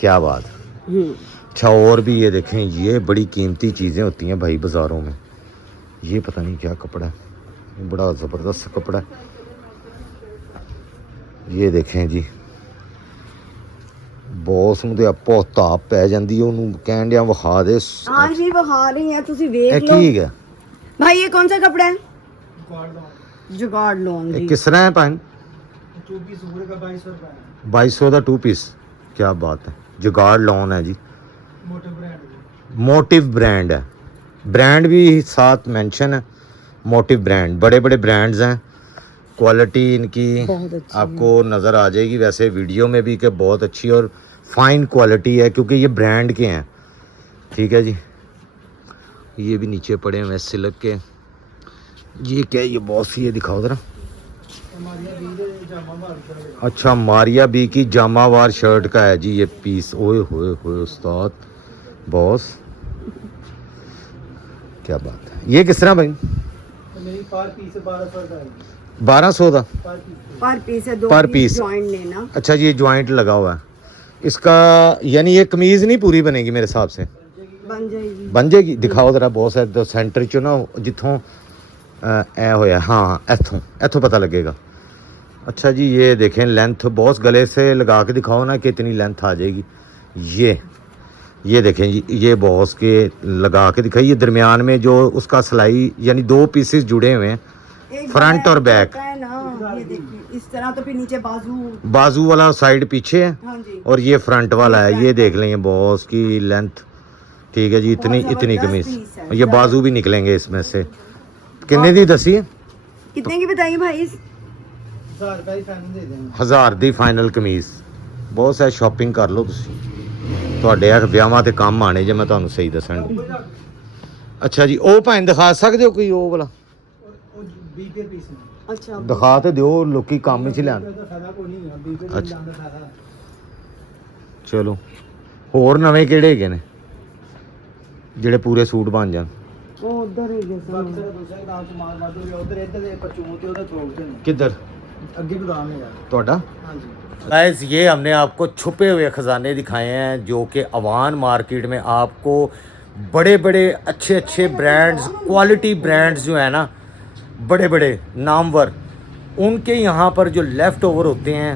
क्या बात। अच्छा और भी ये देखें ये बड़ी कीमती चीज़ें होती हैं भाई बाज़ारों में। ये पता नहीं क्या कपड़ा है, ये बड़ा ज़बरदस्त कपड़ा है। ये देखें जी बॉस ਨੂੰ ਤੇ ਆਪੋ ਤਾਪ ਪੈ ਜਾਂਦੀ, ਉਹਨੂੰ ਕਹਿਣ ਡਿਆ ਵਿਖਾ ਦੇ। हाँ जी बखा रही हैं, तुसी देख ਇਹ लो। ਕੀ ਹੈ? भाई ये कौन सा कपड़ा है? जुगाड़ लॉन ਇਹ जी। किस तरह है पाइन? 24 सूर्य का 2200 रुपये है। 2200 का 2 पीस, क्या बात है। जुगाड़ लॉन है जी, मोटर ब्रांड मोटिव ब्रांड है, ब्रांड भी साथ मेंशन है, मोटिव ब्रांड। बड़े बड़े ब्रांड्स हैं, क्वालिटी इनकी बहुत अच्छी आपको नज़र आ जाएगी वैसे वीडियो में भी कि बहुत अच्छी और फाइन क्वालिटी है, क्योंकि ये ब्रांड के हैं, ठीक है जी। ये भी नीचे पड़े हुए सिल्क के। ये क्या है ये बॉस? ये दिखाओ ज़रा। अच्छा मारिया बी की जामावार शर्ट का है जी ये पीस। ओए होए होए उस्ताद बॉस, क्या बात है। ये किस तरह भाई? मेरी पर पीस 1200 का है। 1200 का पर पीस है, दो पर पीस पीस। जॉइंट लेना। अच्छा जी ये जॉइंट लगा हुआ है इसका, यानी ये कमीज़ नहीं पूरी बनेगी मेरे हिसाब से? बन जाएगी। बन जाएगी। दिखाओ ज़रा बहुत है तो सेंटर चो ना जितों ए होया, हाँ इथों इथों पता लगेगा। अच्छा जी ये देखें लेंथ बहुत, गले से लगा के दिखाओ ना कितनी लेंथ आ जाएगी। ये देखें जी ये बॉस के लगा के दिखाइए, दरमियान में जो उसका सिलाई यानी 2 पीसेस जुड़े हुए हैं, एक फ्रंट और बैक। होता है ना, ये देखिए इस तरह, तो फिर नीचे बाजू। बाजू वाला साइड पीछे है हाँ जी। और ये फ्रंट वाला है। ये देख लेंगे बॉस की लेंथ, ठीक है जी। इतनी बहुत इतनी ज़बरदस्त कमीज, पीस है। ये बाजू भी निकलेंगे इसमें से। कितने दी दसी है? कितने की बताइए भाई? 1000 रुपये फाइनल दे देंगे। 1000 ਦੀ ਫਾਈਨਲ ਕਮੀਜ਼। ਬਹੁਤ ਹੈ ਸ਼ਾਪਿੰਗ ਕਰ ਲਓ ਤੁਸੀਂ, ਤੁਹਾਡੇ ਆ ਵਿਆਹਾਂ ਤੇ ਕੰਮ ਆਣੇ ਜੇ ਮੈਂ ਤੁਹਾਨੂੰ ਸਹੀ ਦੱਸਣ। ਅੱਛਾ ਜੀ ਉਹ ਭਾਂ ਦਿਖਾ ਸਕਦੇ ਹੋ ਕੋਈ ਉਹ ਵਾਲਾ? और 20 रुपये पीस है। अच्छा ਦਿਖਾ ਤੇ ਦਿਓ, ਲੋਕੀ ਕੰਮ 'ਚ ਲੈਣ। तो फायदा कोई नहीं है, 20 रुपये अच्छा। का फायदा है। ਚਲੋ ਹੋਰ ਨਵੇਂ ਕਿਹੜੇ ਹੈਗੇ ਨੇ ਜਿਹੜੇ ਪੂਰੇ ਸੂਟ ਬਣ ਜਾਣ? ਉਹ ਉਧਰ ਹੀ ਗਏ ਬਾਕੀ ਸਨ ਸਾਰਾ ਦੂਸਰਾ ਨਾਮ ਚ ਮਾਲ ਵਾਧੂ ਵੀ ਉਧਰ ਇੱਧਰ ਦੇ ਪਰਚੂਨ ਤੇ ਉਹਦਾ ਥੋਕ ਤੇ ਨੇ किधर ਅੱਗੇ ਗੋਦਾਮ ਹੈ ਯਾਰ ਤੁਹਾਡਾ? ਹਾਂਜੀ गाइस ये हमने आपको छुपे हुए ख़जाने दिखाए हैं जो कि अवान मार्केट में आपको बड़े बड़े अच्छे अच्छे ब्रांड्स, क्वालिटी ब्रांड्स जो है ना, बड़े बड़े नामवर, उनके यहाँ पर जो लेफ़्ट ओवर होते हैं,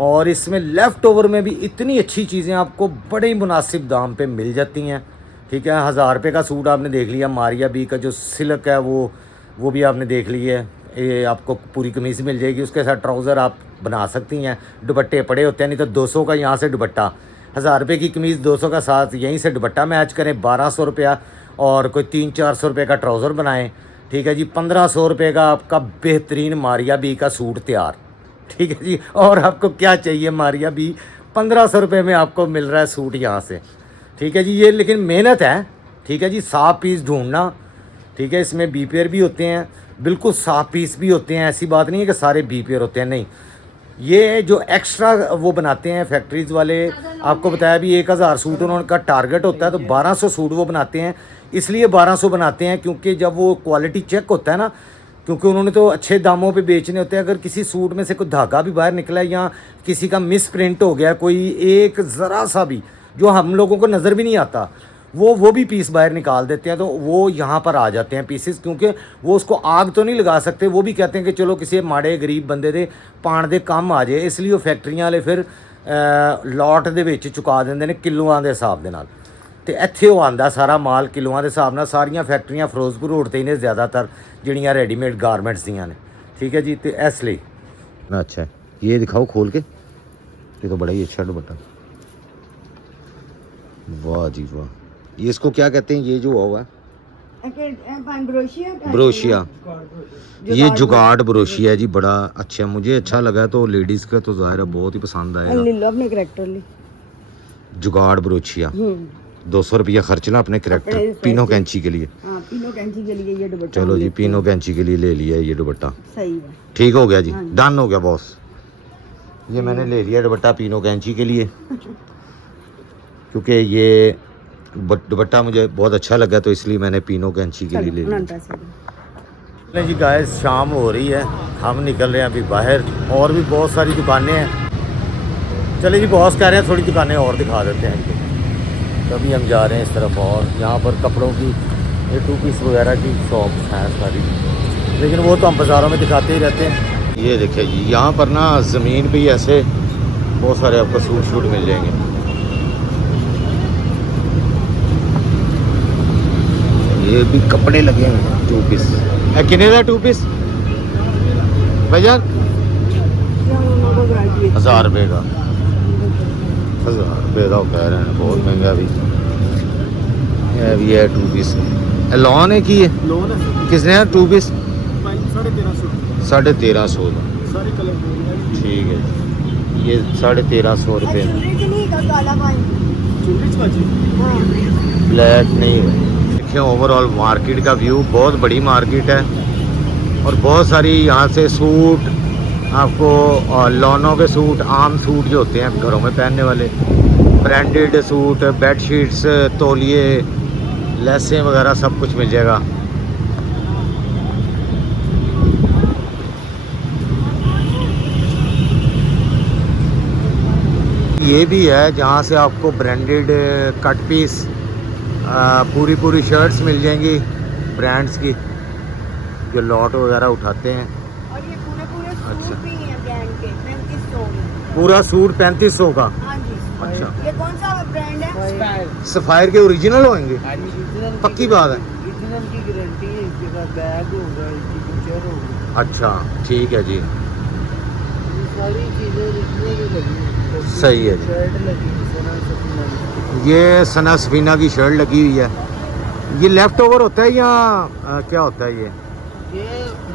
और इसमें लेफ़्ट ओवर में भी इतनी अच्छी चीज़ें आपको बड़े ही मुनासिब दाम पे मिल जाती हैं। ठीक है, 1000 रुपये का सूट आपने देख लिया, मारिया बी का जो सिल्क है वो भी आपने देख लिया है। ये आपको पूरी कमीज़ मिल जाएगी, उसके साथ ट्राउज़र आप बना सकती हैं। दुपट्टे पड़े होते हैं, नहीं तो 200 का यहाँ से दुपट्टा, 1000 रुपये की कमीज़ 200 का साथ यहीं से दुपट्टा मैच करें, 1200 रुपया, और कोई 300-400 रुपये का ट्राउज़र बनाएं। ठीक है जी, 1500 रुपये का आपका बेहतरीन मारिया बी का सूट तैयार। ठीक है जी, और आपको क्या चाहिए, मारिया बी 1500 रुपये में आपको मिल रहा है सूट यहाँ से। ठीक है जी, ये लेकिन मेहनत है। ठीक है जी, 100 पीस ढूंढना। ठीक है, इसमें बी पेयर भी होते हैं, बिल्कुल 100 पीस भी होते हैं, ऐसी बात नहीं है कि सारे बी पेयर होते हैं, नहीं। ये जो एक्स्ट्रा वो बनाते हैं फैक्ट्रीज़ वाले, आपको बताया भी 1000 सूट उनका टारगेट होता है, तो 1200 सूट वो बनाते हैं। इसलिए 1200 बनाते हैं क्योंकि जब वो क्वालिटी चेक होता है ना, क्योंकि उन्होंने तो अच्छे दामों पे बेचने होते हैं। अगर किसी सूट में से कोई धागा भी बाहर निकला है या किसी का मिस प्रिंट हो गया, कोई एक ज़रा सा भी जो हम लोगों को नज़र भी नहीं आता, वो भी पीस बाहर निकाल देते हैं, तो वो यहाँ पर आ जाते हैं पीसेस, क्योंकि वो उसको आग तो नहीं लगा सकते। वो भी कहते हैं कि चलो किसी माड़े गरीब बंदे दे पाण दे कम आ जाए, इसलिए वो फैक्ट्रियां वाले फिर लॉट दे विच चुका देंदे ने किलोआं दे हिसाब दे नाल। ते इत्थे वो आंदा सारा माल किलोआं दे हिसाब नाल। सारियां फैक्ट्रियां फिरोजपुर रोड ते ही ने ज़्यादातर, जिहड़ियां रेडीमेड गारमेंट्स दियां ने। ठीक है जी, तो इसलिए अच्छा ये दिखाओ खोल के, ये तो बड़ा ही अच्छा दुपट्टा, वाह जी वाह। ये इसको क्या कहते हैं, ये जो हुआ है ब्रोशिया, ये जुगाड़ ब्रोशिया है जी, बड़ा अच्छा, मुझे अच्छा लगा। तो लेडीज़ का तो ज़ाहिर है बहुत ही पसंद आएगा। ले लो अपने करैक्टर ले। जुगाड़ ब्रोशिया 200 रुपया खर्चना अपने करैक्टर पीनो कैंची के लिए। हाँ, पीनो कैंची के लिए ये दुपट्टा। चलो जी, पीनो कैंची के लिए ले लिया ये दुपट्टा, सही है, ठीक हो गया जी, डन हो गया बॉस। ये मैंने ले लिया दुपट्टा पीनो कैंची के लिए, क्योंकि ये दुपट्टा मुझे बहुत अच्छा लगा, तो इसलिए मैंने पीनो कैंची के लिए ले लिया। नहीं जी गाइस, शाम हो रही है, हम निकल रहे हैं अभी बाहर, और भी बहुत सारी दुकानें हैं। चलिए जी, बॉस कह रहे हैं थोड़ी दुकानें और दिखा देते हैं, तभी हम जा रहे हैं इस तरफ। और यहाँ पर कपड़ों की ये 2 पीस वगैरह की शॉप्स हैं सारी, लेकिन वो तो हम बाज़ारों में दिखाते ही रहते हैं। ये देखिए जी, यहाँ पर ना ज़मीन पे ही ऐसे बहुत सारे आपको सूट मिल जाएंगे। ये भी कपड़े लगे हैं 2 पीस। कितने का 2 पीस भैया? 1000 रुपये का, 1000 रुपये का कह रहे हैं, बहुत महंगा भी। ये भी है 2 पीस, लॉन है की है, लोन है किसने है 2 पीस? 1350 1350 का, सारी कलर ठीक है। ये 1350 रुपये में, ब्लैक नहीं है। देखिए ओवरऑल मार्केट का व्यू, बहुत बड़ी मार्केट है, और बहुत सारी यहाँ से सूट आपको, लॉनों के सूट, आम सूट जो होते हैं घरों में पहनने वाले, ब्रांडेड सूट, बेडशीट्स, तौलिए, लेसें वगैरह सब कुछ मिल जाएगा। ये भी है जहाँ से आपको ब्रांडेड कट पीस, पूरी शर्ट्स मिल जाएंगी ब्रांड्स की, जो लॉट वगैरह उठाते हैं। और ये पूरे अच्छा। सूट भी हैं ब्रांड के 3500 में। पूरा सूट 3500 का, हाँ जी। अच्छा। ये कौन सा ब्रांड है? सफायर के ओरिजिनल होंगे, पक्की बात है। ओरिजिनल की गारंटी है, इसके साथ बैग होगा, इसकी पिक्चर होगी, अच्छा ठीक है जी, ये सारी चीज़ें ओरिजिनल ही लगी हैं। सही है जी। शर्ट लगी है सना सफीना की। ये सना सफीना की शर्ट लगी हुई है। ये लेफ्ट ओवर होता है या क्या होता है ये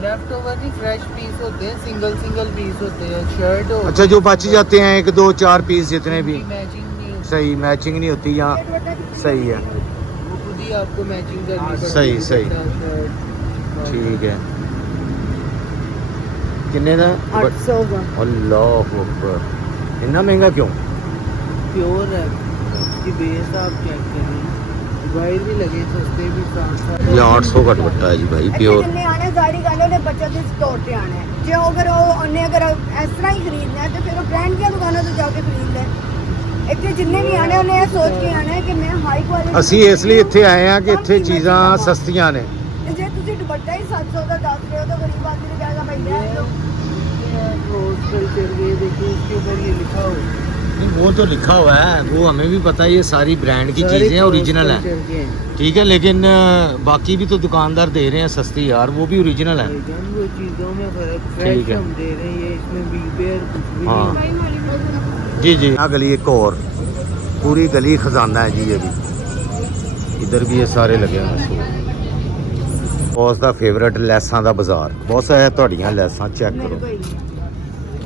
लेफ्ट ओवर नहीं, फ्रेश पीस होते हैं, सिंगल पीस होते हैं, शर्ट हो। अच्छा, जो बच जाते हैं 1 2 4 पीस जितने भी, मैचिंग नहीं होती, सही मैचिंग नहीं होती यहाँ, सही है, वो खुद ही आपको मैचिंग करनी पड़ती है। सही, सही। शर्ट ठीक है। कितने का? 800 का। अल्लाह अकबर, इतना महंगा क्यों? प्योर है, इसकी बेस आप चेक करें, वायर भी लगे सस्ते भी साथ ये 800 का दुपट्टा है जी भाई ਇੱਥੇ प्योर। ਜਿੰਨੇ ਆਣੇ ਸਾਰੀ ਗੱਲ ਉਹਨੇ ਬੱਚਤ ਦੇ ਸਟੋਰ ਤੇ ਆਣਾ ਹੈ। ਜੇ ਅਗਰ ਉਹਨੇ ਅਗਰ ਇਸ ਤਰ੍ਹਾਂ ਹੀ ਖਰੀਦਣਾ ਹੈ ਤੇ ਫਿਰ ਉਹ ਬ੍ਰਾਂਡ ਦੀਆਂ ਦੁਕਾਨਾਂ ਤੋਂ ਜਾ ਕੇ ਖਰੀਦ ਲੈ। ਇੱਥੇ ਜਿੰਨੇ ਵੀ ਆਣੇ ਉਹਨੇ ਇਹ ਸੋਚ ਕੇ ਆਣਾ ਹੈ ਕਿ ਮੈਂ ਹਾਈ ਕੁਆਲਿਟੀ ਅਸੀਂ ਇਸ ਲਈ ਇੱਥੇ ਆਏ ਹਾਂ ਕਿ ਇੱਥੇ ਚੀਜ਼ਾਂ ਸਸਤੀਆਂ ਨੇ। ਤੇ ਜੇ ਤੁਸੀਂ ਦੁਪੱਟਾ ਹੀ 700 ਦਾ ਦੱਸ ਰਹੇ ਹੋ ਤਾਂ ਗਰੀਬ ਆਦਮੀ ਨੇ ਕਹੇਗਾ ਭਾਈ ਲੈ ਲਓ। रोज कल्चर ये देखिए इसके ऊपर ये लिखा हो नहीं वो तो लिखा हुआ है, वो हमें भी पता है, ये सारी ब्रांड की चीज़ें ओरिजिनल हैं, ठीक है, लेकिन बाकी भी तो दुकानदार दे रहे हैं सस्ती यार, वो भी ओरिजिनल है। वो चीज़ों में फर्क ठीक है। हम दे रहे हैं ये इसमें बिग बेयर कुछ भी हाँ नहीं। जी जी। यहाँ गली एक और पूरी गली खजाना है जी, ये भी इधर भी ये सारे लगे हुए हैं। बॉस का फेवरेट लैसां का बाजार, बहुत है ਤੁਹਾਡੀਆਂ ਲੈਸਾਂ चेक ਮੇਰੇ करो। ਕੋਲ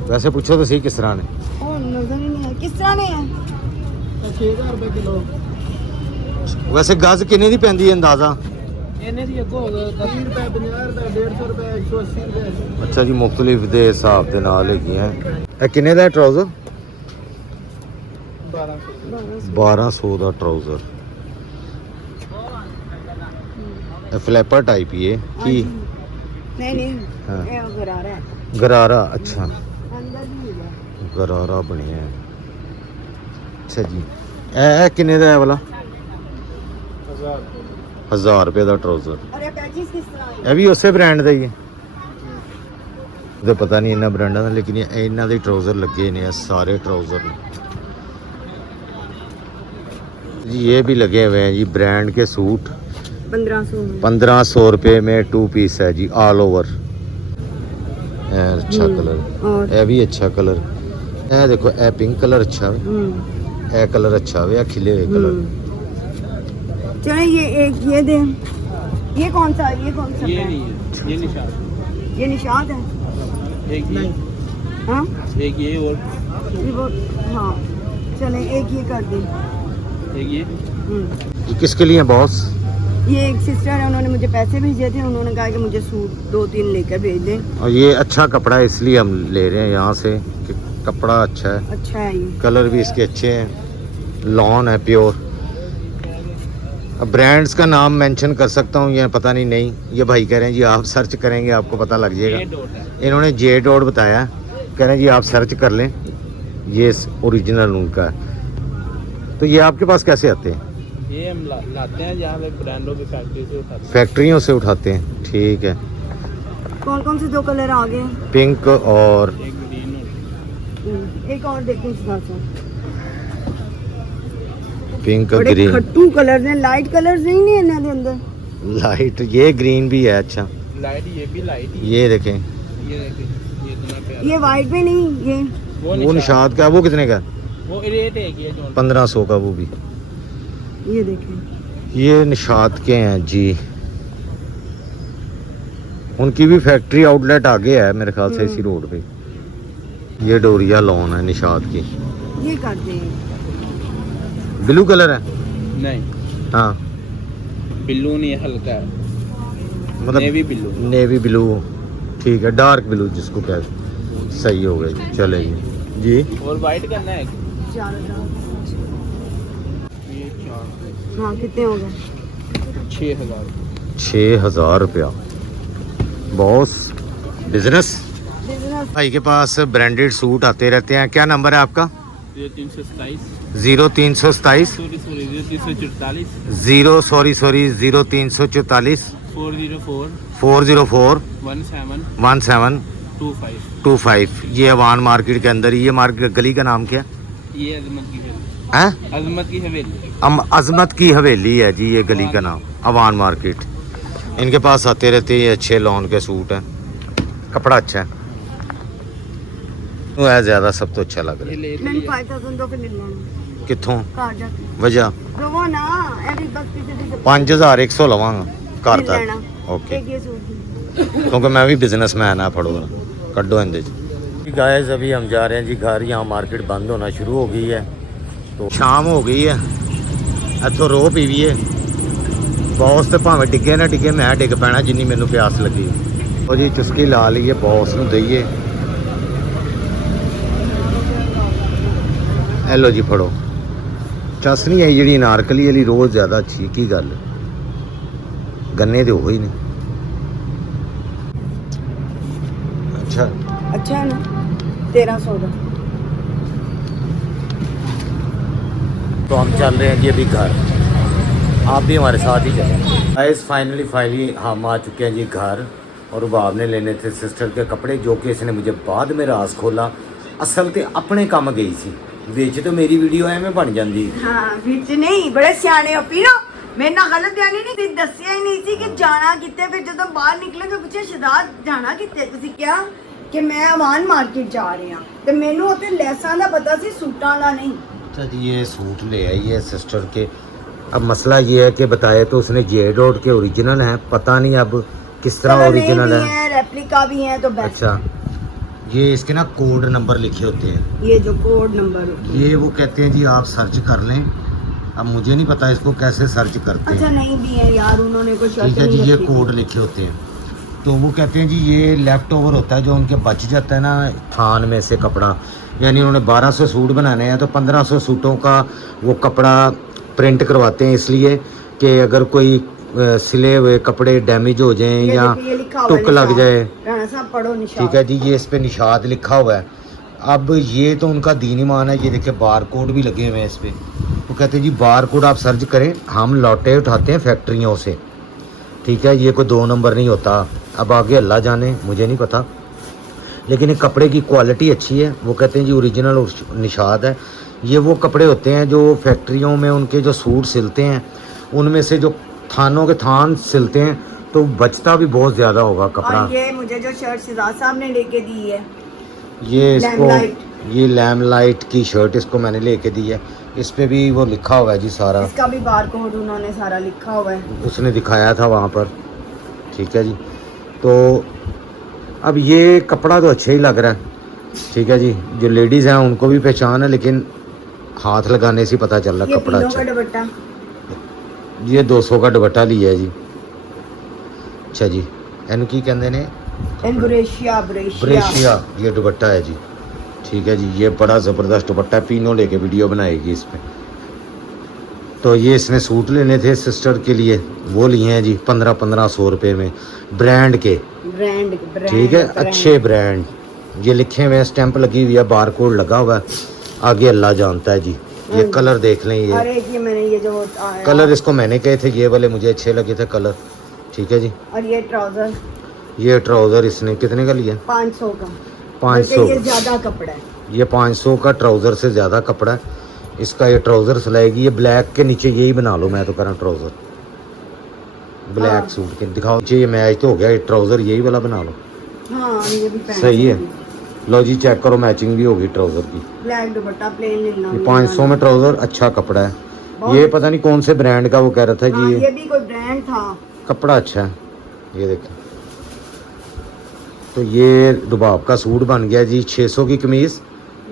वैसे पूछो तो सही किस तरह ने, ਉਹ ਨਜ਼ਰ ਹੀ ਨਹੀਂ ਹੈ ਕਿਸ ਤਰ੍ਹਾਂ ਨੇ ਹੈ। 6000 रुपए किलो वैसे गज किन्ने दी पैंदी है अंदाजा? इन्हें दी अगो होगा 30 रुपए 50 रुपए 150 रुपए 180 रुपए। अच्छा जी, मुख्तलिफ दे हिसाब ਦੇ ਨਾਲ ਹੈਗੀਆਂ। ਇਹ ਕਿੰਨੇ ਦਾ ਟਰਾਊਜ਼ਰ? 1200 ਦਾ ਟਰਾਊਜ਼ਰ। ਇਹ ਫਲੈਪਰ टाइप ही है कि ਨਹੀਂ ਨਹੀਂ ਹਾਂ। ਇਹ ਅਗਰ ਆ ਰਿਹਾ ਹੈ गरारा? अच्छा ਅੰਦਰ ਵੀ ਹੈ। गरारा ਬਣਿਆ ਹੈ। ਅੱਛਾ ਜੀ, ਇਹ ਕਿੰਨੇ ਦਾ ਹੈ ਵਾਲਾ? 1000 ਰੁਪਏ ਦਾ ਟਰਾਊਜ਼ਰ। ਔਰ ਇਹ ਪੈਚਿਸ ਕਿਸ ਤਰ੍ਹਾਂ ਹੈ। ਇਹ ਵੀ ਉਸੇ ਬ੍ਰਾਂਡ ਦਾ ਹੀ ਹੈ, ਉਹਦੇ ਪਤਾ ਨਹੀਂ ਇਹਨਾਂ ਬ੍ਰਾਂਡਾਂ ਦਾ, ਲੇਕਿਨ ਇਹ ਇਹਨਾਂ ਦੇ ਟਰਾਊਜ਼ਰ ਲੱਗੇ ਨੇ, ਇਹ ਸਾਰੇ ਟਰਾਊਜ਼ਰ ਨੇ जी। ये भी लगे हुए हैं जी ब्रांड के सूट, 1500 रुपये में 2 पीस है जी, ऑल ओवर। अच्छा कलर, और ये भी अच्छा कलर है, देखो ये पिंक कलर अच्छा है, ये कलर अच्छा है, ये खिले हुए कलर। चले ये एक ये दे, ये कौन सा है? ये कौन सा ये है? नहीं है, ये निशान ये निशाद है। एक ये हाँ एक ये और ये वो हाँ चले एक ये कर दें। एक ये ये किसके लिए बॉस? ये एक सिस्टर है, उन्होंने मुझे पैसे भेजे थे, उन्होंने कहा कि मुझे सूट 2-3 लेकर भेज दें। और ये अच्छा कपड़ा है इसलिए हम ले रहे हैं यहाँ से कि कपड़ा अच्छा है, अच्छा है ये। कलर भी इसके अच्छे हैं, लॉन है प्योर। अब ब्रांड्स का नाम मेंशन कर सकता हूँ, ये पता नहीं, ये भाई कह रहे हैं जी आप सर्च करेंगे आपको पता लग जाएगा। इन्होंने जे डॉट बताया, कह रहे हैं जी आप सर्च कर लें, ये ओरिजिनल उनका है। तो ये आपके पास कैसे आते हैं? ये हम लाते हैं जहाँ पे ब्रांडों की फैक्ट्री से उठाते हैं। फैक्ट्रियों से उठाते हैं, ठीक है। कौन कौन से 2 कलर आ गए? पिंक और एक ग्रीन और एक और देखें इस तरह से, पिंक बड़े ग्रीन खट्टू कलर ने, लाइट कलर नहीं है इन्होंने अंदर। लाइट, ये ग्रीन भी है अच्छा, लाइट, ये भी लाइट ही ये देखें, ये देखिए ये इतना प्यारा। ये वाइट में नहीं, ये वो निशाद का, वो कितने का? वो रेट है ये जो 1500 का वो भी। ये देखें ये निशाद के हैं जी, उनकी भी फैक्ट्री आउटलेट आगे है मेरे ख्याल से इसी रोड पे। ये डोरिया लॉन है निशाद की, ये कर दें। ब्लू कलर है। नहीं, हाँ बिल्लू नहीं, हल्का है, मतलब नेवी बिल्लू। नेवी ब्लू, ठीक है, डार्क ब्लू जिसको कहते, सही हो गई, चलेगी जी। और वाइट करना है 4000। ये 4 हाँ कितने हो गए? 6000 6000 रुपया। बॉस बिजनेस बिजनेस भाई के पास ब्रांडेड सूट आते रहते हैं। क्या नंबर है आपका? 0327 0327 सॉरी 0344 0344 404 404 17 25। 25। ये अवान मार्केट के अंदर ही, ये मार्केट गली का नाम क्या ये अजमत की हवेली, है? अजमत की हवेली। अजमत की हवेली है जी ये गली का नाम, अवान मार्केट। इनके पास आते रहते हैं, अच्छे लॉन के सूट हैं, कपड़ा अच्छा है, वो है ज़्यादा सब तो अच्छा लग रहा ये है। ले मैंने लिया। 5000 दो के ले लेना कितों कार जाके वजह दो ना ऐसी बस पीछे से 5100 लवांगा घर ले तक। लेना। ओके, एक ये सूट क्योंकि मैं भी बिजनेसमैन है, फड़ो कड्डो इंदे गाइस। अभी हम जा रहे हैं जी घर, यहाँ मार्केट बंद होना शुरू हो गई है, तो शाम हो गई है, इतों रो पीवीए बॉस तो भावें डिगे ना डिगे, मैं डिग पैना जिन्नी मैनू प्यास लगी। और जी चुस्की ला लीए, बॉस नूं दईए, ए लो जी फड़ो चस नहीं आई जी नारकली वाली रोज़ ज़्यादा अच्छी की गल गन्ने तो ही नहीं। अच्छा अच्छा है ना 1300 का। तो हम चल रहे हैं जी अभी घर, आप भी हमारे साथ ही चलें। गाइस फाइनली हम आ चुके हैं जी घर, और रुबाब ने लेने थे सिस्टर के कपड़े, जो कि इसने मुझे बाद में राज खोला असल ते अपने काम गई सी, विच तो मेरी वीडियो एवें बन जाती। हाँ विच नहीं, बड़े सियाने हो पीरो, मेरे ना गलत बयानी नहीं, तुम दसिया ही नहीं सी कि जाना किते। फिर जो बाहर निकले तो पूछे शहजाद जाना किते, तुसी क्या कि मैं अवान मार्केट जा रही हाँ, तो मैनू उत्ते लैसां दा पता सी, सूटां दा नहीं। अच्छा जी ये सूट ले आई है सिस्टर के। अब मसला ये है कि बताए तो उसने जे डॉट के ओरिजिनल हैं, पता नहीं अब किस तरह ओरिजिनल है, रेप्लिका भी है तो बेस्ट। अच्छा ये इसके ना कोड नंबर लिखे होते हैं, ये जो कोड नंबर ये वो कहते हैं जी आप सर्च कर लें। अब मुझे नहीं पता इसको कैसे सर्च करते अच्छा हैं। नहीं भी है यार, उन्होंने कुछ ठीक है जी ये कोड लिखे होते हैं, तो वो कहते हैं जी ये लेफ़्ट ओवर होता है जो उनके बच जाता है ना थान में से कपड़ा, यानी उन्होंने 1200 सूट बनाने हैं तो 1500 सूटों का वो कपड़ा प्रिंट करवाते हैं, इसलिए कि अगर कोई सिले हुए कपड़े डैमेज हो जाएं या टुक लग जाए। राणा साहब पढ़ो निशान। ठीक है जी ये इस पे निशाद लिखा हुआ है। अब ये तो उनका दीन ईमान है, ये देखिए बार कोड भी लगे हुए हैं इस पे। तो कहते हैं जी बार कोड आप सर्च करें, हम लौटे उठाते हैं फैक्ट्रियों से। ठीक है ये कोई 2 नंबर नहीं होता, अब आगे अल्लाह जाने, मुझे नहीं पता, लेकिन ये कपड़े की क्वालिटी अच्छी है। वो कहते हैं जी ओरिजिनल निशाद है। ये वो कपड़े होते हैं जो फैक्ट्रियों में उनके जो सूट सिलते हैं, उनमें से जो थानों के थान सिलते हैं तो बचता भी बहुत ज़्यादा होगा कपड़ा। और ये मुझे जो शर्ट शहजाद साहब ने लेके दी है, ये इसको लैमलाइट। ये लैमलाइट की शर्ट इसको मैंने लेके दी है, इस पे भी वो लिखा हुआ है जी सारा, इसका भी बार कोड उन्होंने सारा लिखा हुआ है, उसने दिखाया था वहाँ पर। ठीक है जी तो अब ये कपड़ा तो अच्छा ही लग रहा है। ठीक है जी जो लेडीज़ हैं उनको भी पहचान है, लेकिन हाथ लगाने से पता चल रहा ये कपड़ा तीनों अच्छा का दुपट्टा ये 200 का दुपट्टा लिया है जी। अच्छा जी एनु की कहते ने ब्रेशिया ब्रेशिया ये दुपट्टा है जी। ठीक है जी ये बड़ा ज़बरदस्त दुपट्टा है, पीनो लेके वीडियो बनाएगी इस पर। तो ये इसने सूट लेने थे सिस्टर के लिए, वो लिए हैं जी 1500 रुपये में, ब्रांड के। ब्रांड ठीक है अच्छे ब्रांड, ये लिखे हुए हैं, स्टैंप लगी हुई है, बार कोड लगा हुआ है, आगे अल्लाह जानता है जी। ये कलर देख लें, ये अरे ये मैंने ये जो कलर इसको मैंने कहे थे, ये वाले मुझे अच्छे लगे थे कलर। ठीक है जी और ये ट्राउजर, ये ट्राउज़र इसने कितने का लिया? 500 का। 500। ये ज़्यादा कपड़ा है, ये 500 का ट्राउज़र से ज़्यादा कपड़ा है इसका। ये ट्राउज़र सिलाएगी, ये ब्लैक के नीचे यही बना लो, मैं तो कह रहा हूँ ट्राउज़र ब्लैक सूट के दिखाओ नीचे, ये मैच तो हो गया, ये ट्राउज़र यही वाला बना लो। हाँ ये भी पहन सही है, लो जी चेक करो मैचिंग भी होगी ट्राउज़र की। ब्लैक दुपट्टा प्लेन लेना। ये 500 में ट्राउज़र अच्छा कपड़ा है। ये पता नहीं कौन से ब्रांड का वो कह रहा था हाँ, जी, ये भी कोई ब्रांड था, कपड़ा अच्छा है। ये देखें तो ये रुबाब का सूट बन गया जी 600 की कमीज़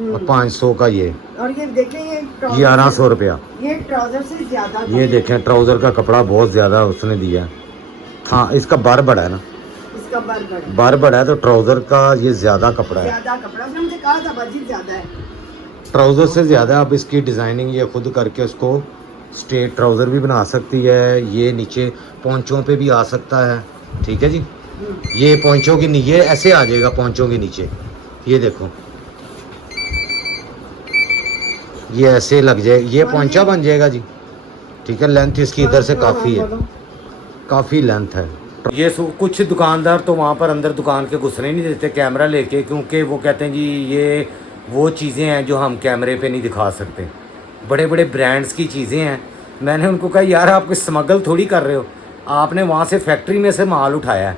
और 500 का ये, और ये देखें ये 1100 रुपया। ये ट्राउजर से ज्यादा ये देखें ट्राउज़र का कपड़ा बहुत ज़्यादा उसने दिया। हाँ इसका बार बड़ा है ना, इसका बर्गर बार बड़ा है तो ट्राउज़र का ये ज़्यादा कपड़ा है, ज्यादा कपड़ा, उसने मुझे कहा था बजट ज्यादा है। ट्राउज़र से ज़्यादा। आप इसकी डिज़ाइनिंग ये खुद करके उसको स्ट्रेट ट्राउज़र भी बना सकती है, ये नीचे पोंचों पे भी आ सकता है। ठीक है जी ये पोंचों की नीचे ऐसे आ जाएगा, पोंचों के नीचे ये देखो ये ऐसे लग जाए, ये पोंचा बन जाएगा जी। ठीक है लेंथ इसकी इधर से काफ़ी है, काफ़ी लेंथ है। ये कुछ दुकानदार तो वहाँ पर अंदर दुकान के घुसने नहीं देते कैमरा लेके, क्योंकि वो कहते हैं जी ये वो चीज़ें हैं जो हम कैमरे पे नहीं दिखा सकते, बड़े बड़े ब्रांड्स की चीज़ें हैं। मैंने उनको कहा यार आप स्मगल थोड़ी कर रहे हो, आपने वहाँ से फैक्ट्री में से माल उठाया है,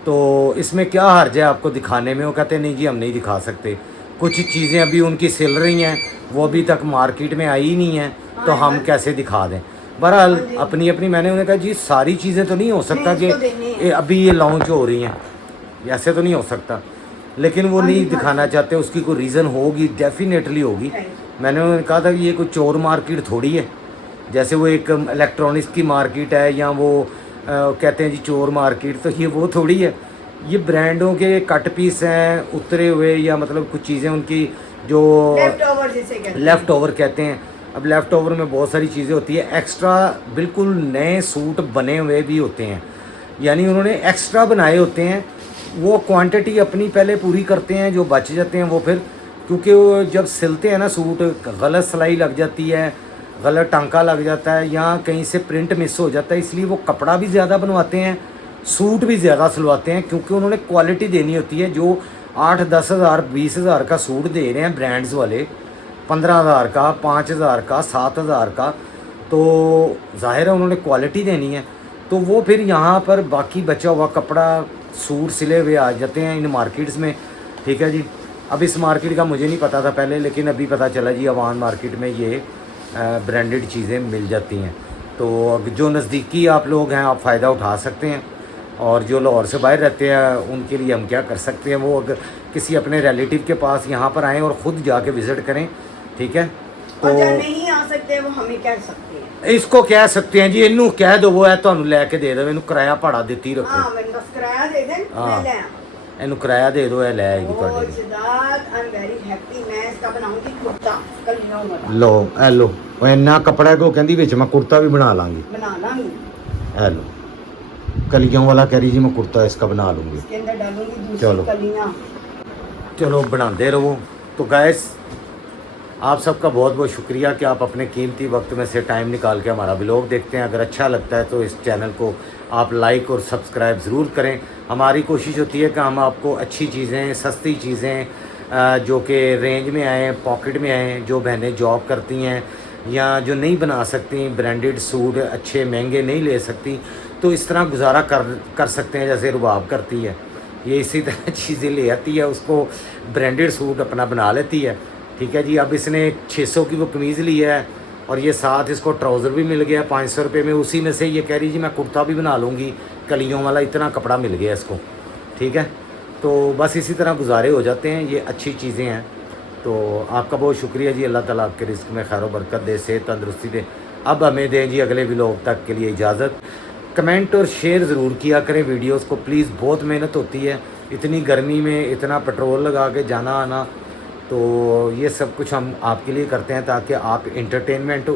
तो इसमें क्या हर्ज है आपको दिखाने में। वो कहते नहीं जी हम नहीं दिखा सकते, कुछ चीज़ें अभी उनकी सिल रही हैं, वो अभी तक मार्केट में आई ही नहीं हैं, तो हम कैसे दिखा दें। बहरहाल अपनी अपनी, मैंने उन्हें कहा जी सारी चीज़ें तो नहीं हो सकता कि अभी ये लॉन्च हो रही हैं, ऐसे तो नहीं हो सकता, लेकिन वो नहीं दिखाना चाहते, उसकी कोई रीज़न होगी, डेफिनेटली होगी। मैंने उन्हें कहा था कि ये कोई चोर मार्केट थोड़ी है, जैसे वो एक इलेक्ट्रॉनिक्स की मार्केट है या वो कहते हैं जी चोर मार्केट, तो ये वो थोड़ी है। ये ब्रांडों के कट पीस हैं उतरे हुए, या मतलब कुछ चीज़ें उनकी जो लेफ़्ट ओवर कहते हैं, अब लेफ़्ट ओवर में बहुत सारी चीज़ें होती है, एक्स्ट्रा बिल्कुल नए सूट बने हुए भी होते हैं, यानी उन्होंने एक्स्ट्रा बनाए होते हैं। वो क्वांटिटी अपनी पहले पूरी करते हैं, जो बच जाते हैं वो फिर, क्योंकि वो जब सिलते हैं ना सूट, गलत सिलाई लग जाती है, गलत टांका लग जाता है या कहीं से प्रिंट मिस हो जाता है, इसलिए वो कपड़ा भी ज़्यादा बनवाते हैं, सूट भी ज़्यादा सिलवाते हैं, क्योंकि उन्होंने क्वालिटी देनी होती है। जो 8-10 हज़ार 20 हज़ार का सूट दे रहे हैं ब्रांड्स वाले, 15 हज़ार का, 5 हज़ार का, 7 हज़ार का, तो ज़ाहिर है उन्होंने क्वालिटी देनी है। तो वो फिर यहाँ पर बाकी बचा हुआ कपड़ा, सूट सिले हुए आ जाते हैं इन मार्केट्स में, ठीक है जी। अब इस मार्केट का मुझे नहीं पता था पहले, लेकिन अभी पता चला जी अवान मार्केट में ये ब्रांडेड चीज़ें मिल जाती हैं। तो अब जो नज़दीकी आप लोग हैं आप फ़ायदा उठा सकते हैं, और जो लाहौर से बाहर रहते हैं उनके लिए हम क्या कर सकते हैं, वो अगर किसी अपने रिलेटिव के पास यहाँ पर आएँ और ख़ुद जाके विज़िट करें, ठीक है। और तो जो नहीं आ सकते वो हमें कह सकते हैं, इसको कह सकते हैं जी, इनू कह दो वो है ਤੁਹਾਨੂੰ ਲੈ ਕੇ ਦੇ ਦੇਵੇ, ਇਹਨੂੰ ਕਿਰਾਇਆ ਭਾੜਾ ਦਿੱਤੀ ਰੱਖੋ। हाँ मैंने बस किराया दे दें हाँ। मैं ले आऊँ। ਇਹਨੂੰ ਕਿਰਾਇਆ ਦੇ ਦਿਓ, ਇਹ ਲੈ ਆਏਗੀ ओ ਤੁਹਾਡੇ लिए। Siddharth I am very happy, मैं इसका बनाऊंगी कुर्ता कलियों वाला, ਲੋ ਇਹ ਲੋ, ਉਹ ਇੰਨਾ ਕੱਪੜਾ ਕੋ ਕਹਿੰਦੀ ਵਿੱਚ ਮੈਂ ਕੁੜਤਾ ਵੀ ਬਣਾ ਲਾਂਗੀ। बना लांगी, ਇਹ ਲੋ कलियों वाला कह रही जी मैं कुर्ता इसका बना लूँगी। इसके अंदर डालूंगी दूसरी चलो। कलियां। चलो बनाते रहो। तो गाइस आप सबका बहुत बहुत शुक्रिया कि आप अपने कीमती वक्त में से टाइम निकाल के हमारा व्लॉग देखते हैं। अगर अच्छा लगता है तो इस चैनल को आप लाइक और सब्सक्राइब ज़रूर करें। हमारी कोशिश होती है कि हम आपको अच्छी चीज़ें, सस्ती चीज़ें जो कि रेंज में आएँ, पॉकेट में आएँ, जो बहनें जॉब करती हैं या जो नहीं बना सकती, ब्रांडेड सूट अच्छे महंगे नहीं ले सकती, तो इस तरह गुजारा कर सकते हैं जैसे रुबाब करती है। ये इसी तरह चीज़ें ले आती है, उसको ब्रांडेड सूट अपना बना लेती है, ठीक है जी। अब इसने 600 की वो कमीज़ ली है और ये साथ इसको ट्राउज़र भी मिल गया 500 रुपये में। उसी में से ये कह रही जी मैं कुर्ता भी बना लूँगी कलियों वाला, इतना कपड़ा मिल गया इसको, ठीक है। तो बस इसी तरह गुजारे हो जाते हैं, ये अच्छी चीज़ें हैं। तो आपका बहुत शुक्रिया जी, अल्लाह ताला आपके रिस्क में खैर बरकत दे, सेहत तंदरुस्ती दे। अब हमें दें जी अगले व्लॉग तक के लिए इजाज़त। कमेंट और शेयर ज़रूर किया करें वीडियोस को प्लीज़, बहुत मेहनत होती है इतनी गर्मी में, इतना पेट्रोल लगा के जाना आना, तो ये सब कुछ हम आपके लिए करते हैं ताकि आप इंटरटेनमेंट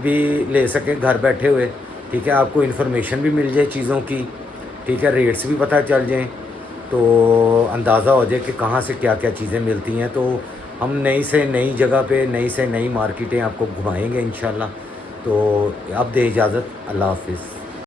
भी ले सकें घर बैठे हुए, ठीक है। आपको इन्फॉर्मेशन भी मिल जाए चीज़ों की, ठीक है, रेट्स भी पता चल जाएँ, तो अंदाज़ा हो जाए कि कहाँ से क्या क्या चीज़ें मिलती हैं। तो हम नई से नई जगह पे, नई से नई मार्केटें आपको घुमाएंगे इंशाल्लाह। तो अब दे इजाज़त, अल्लाह हाफिज़।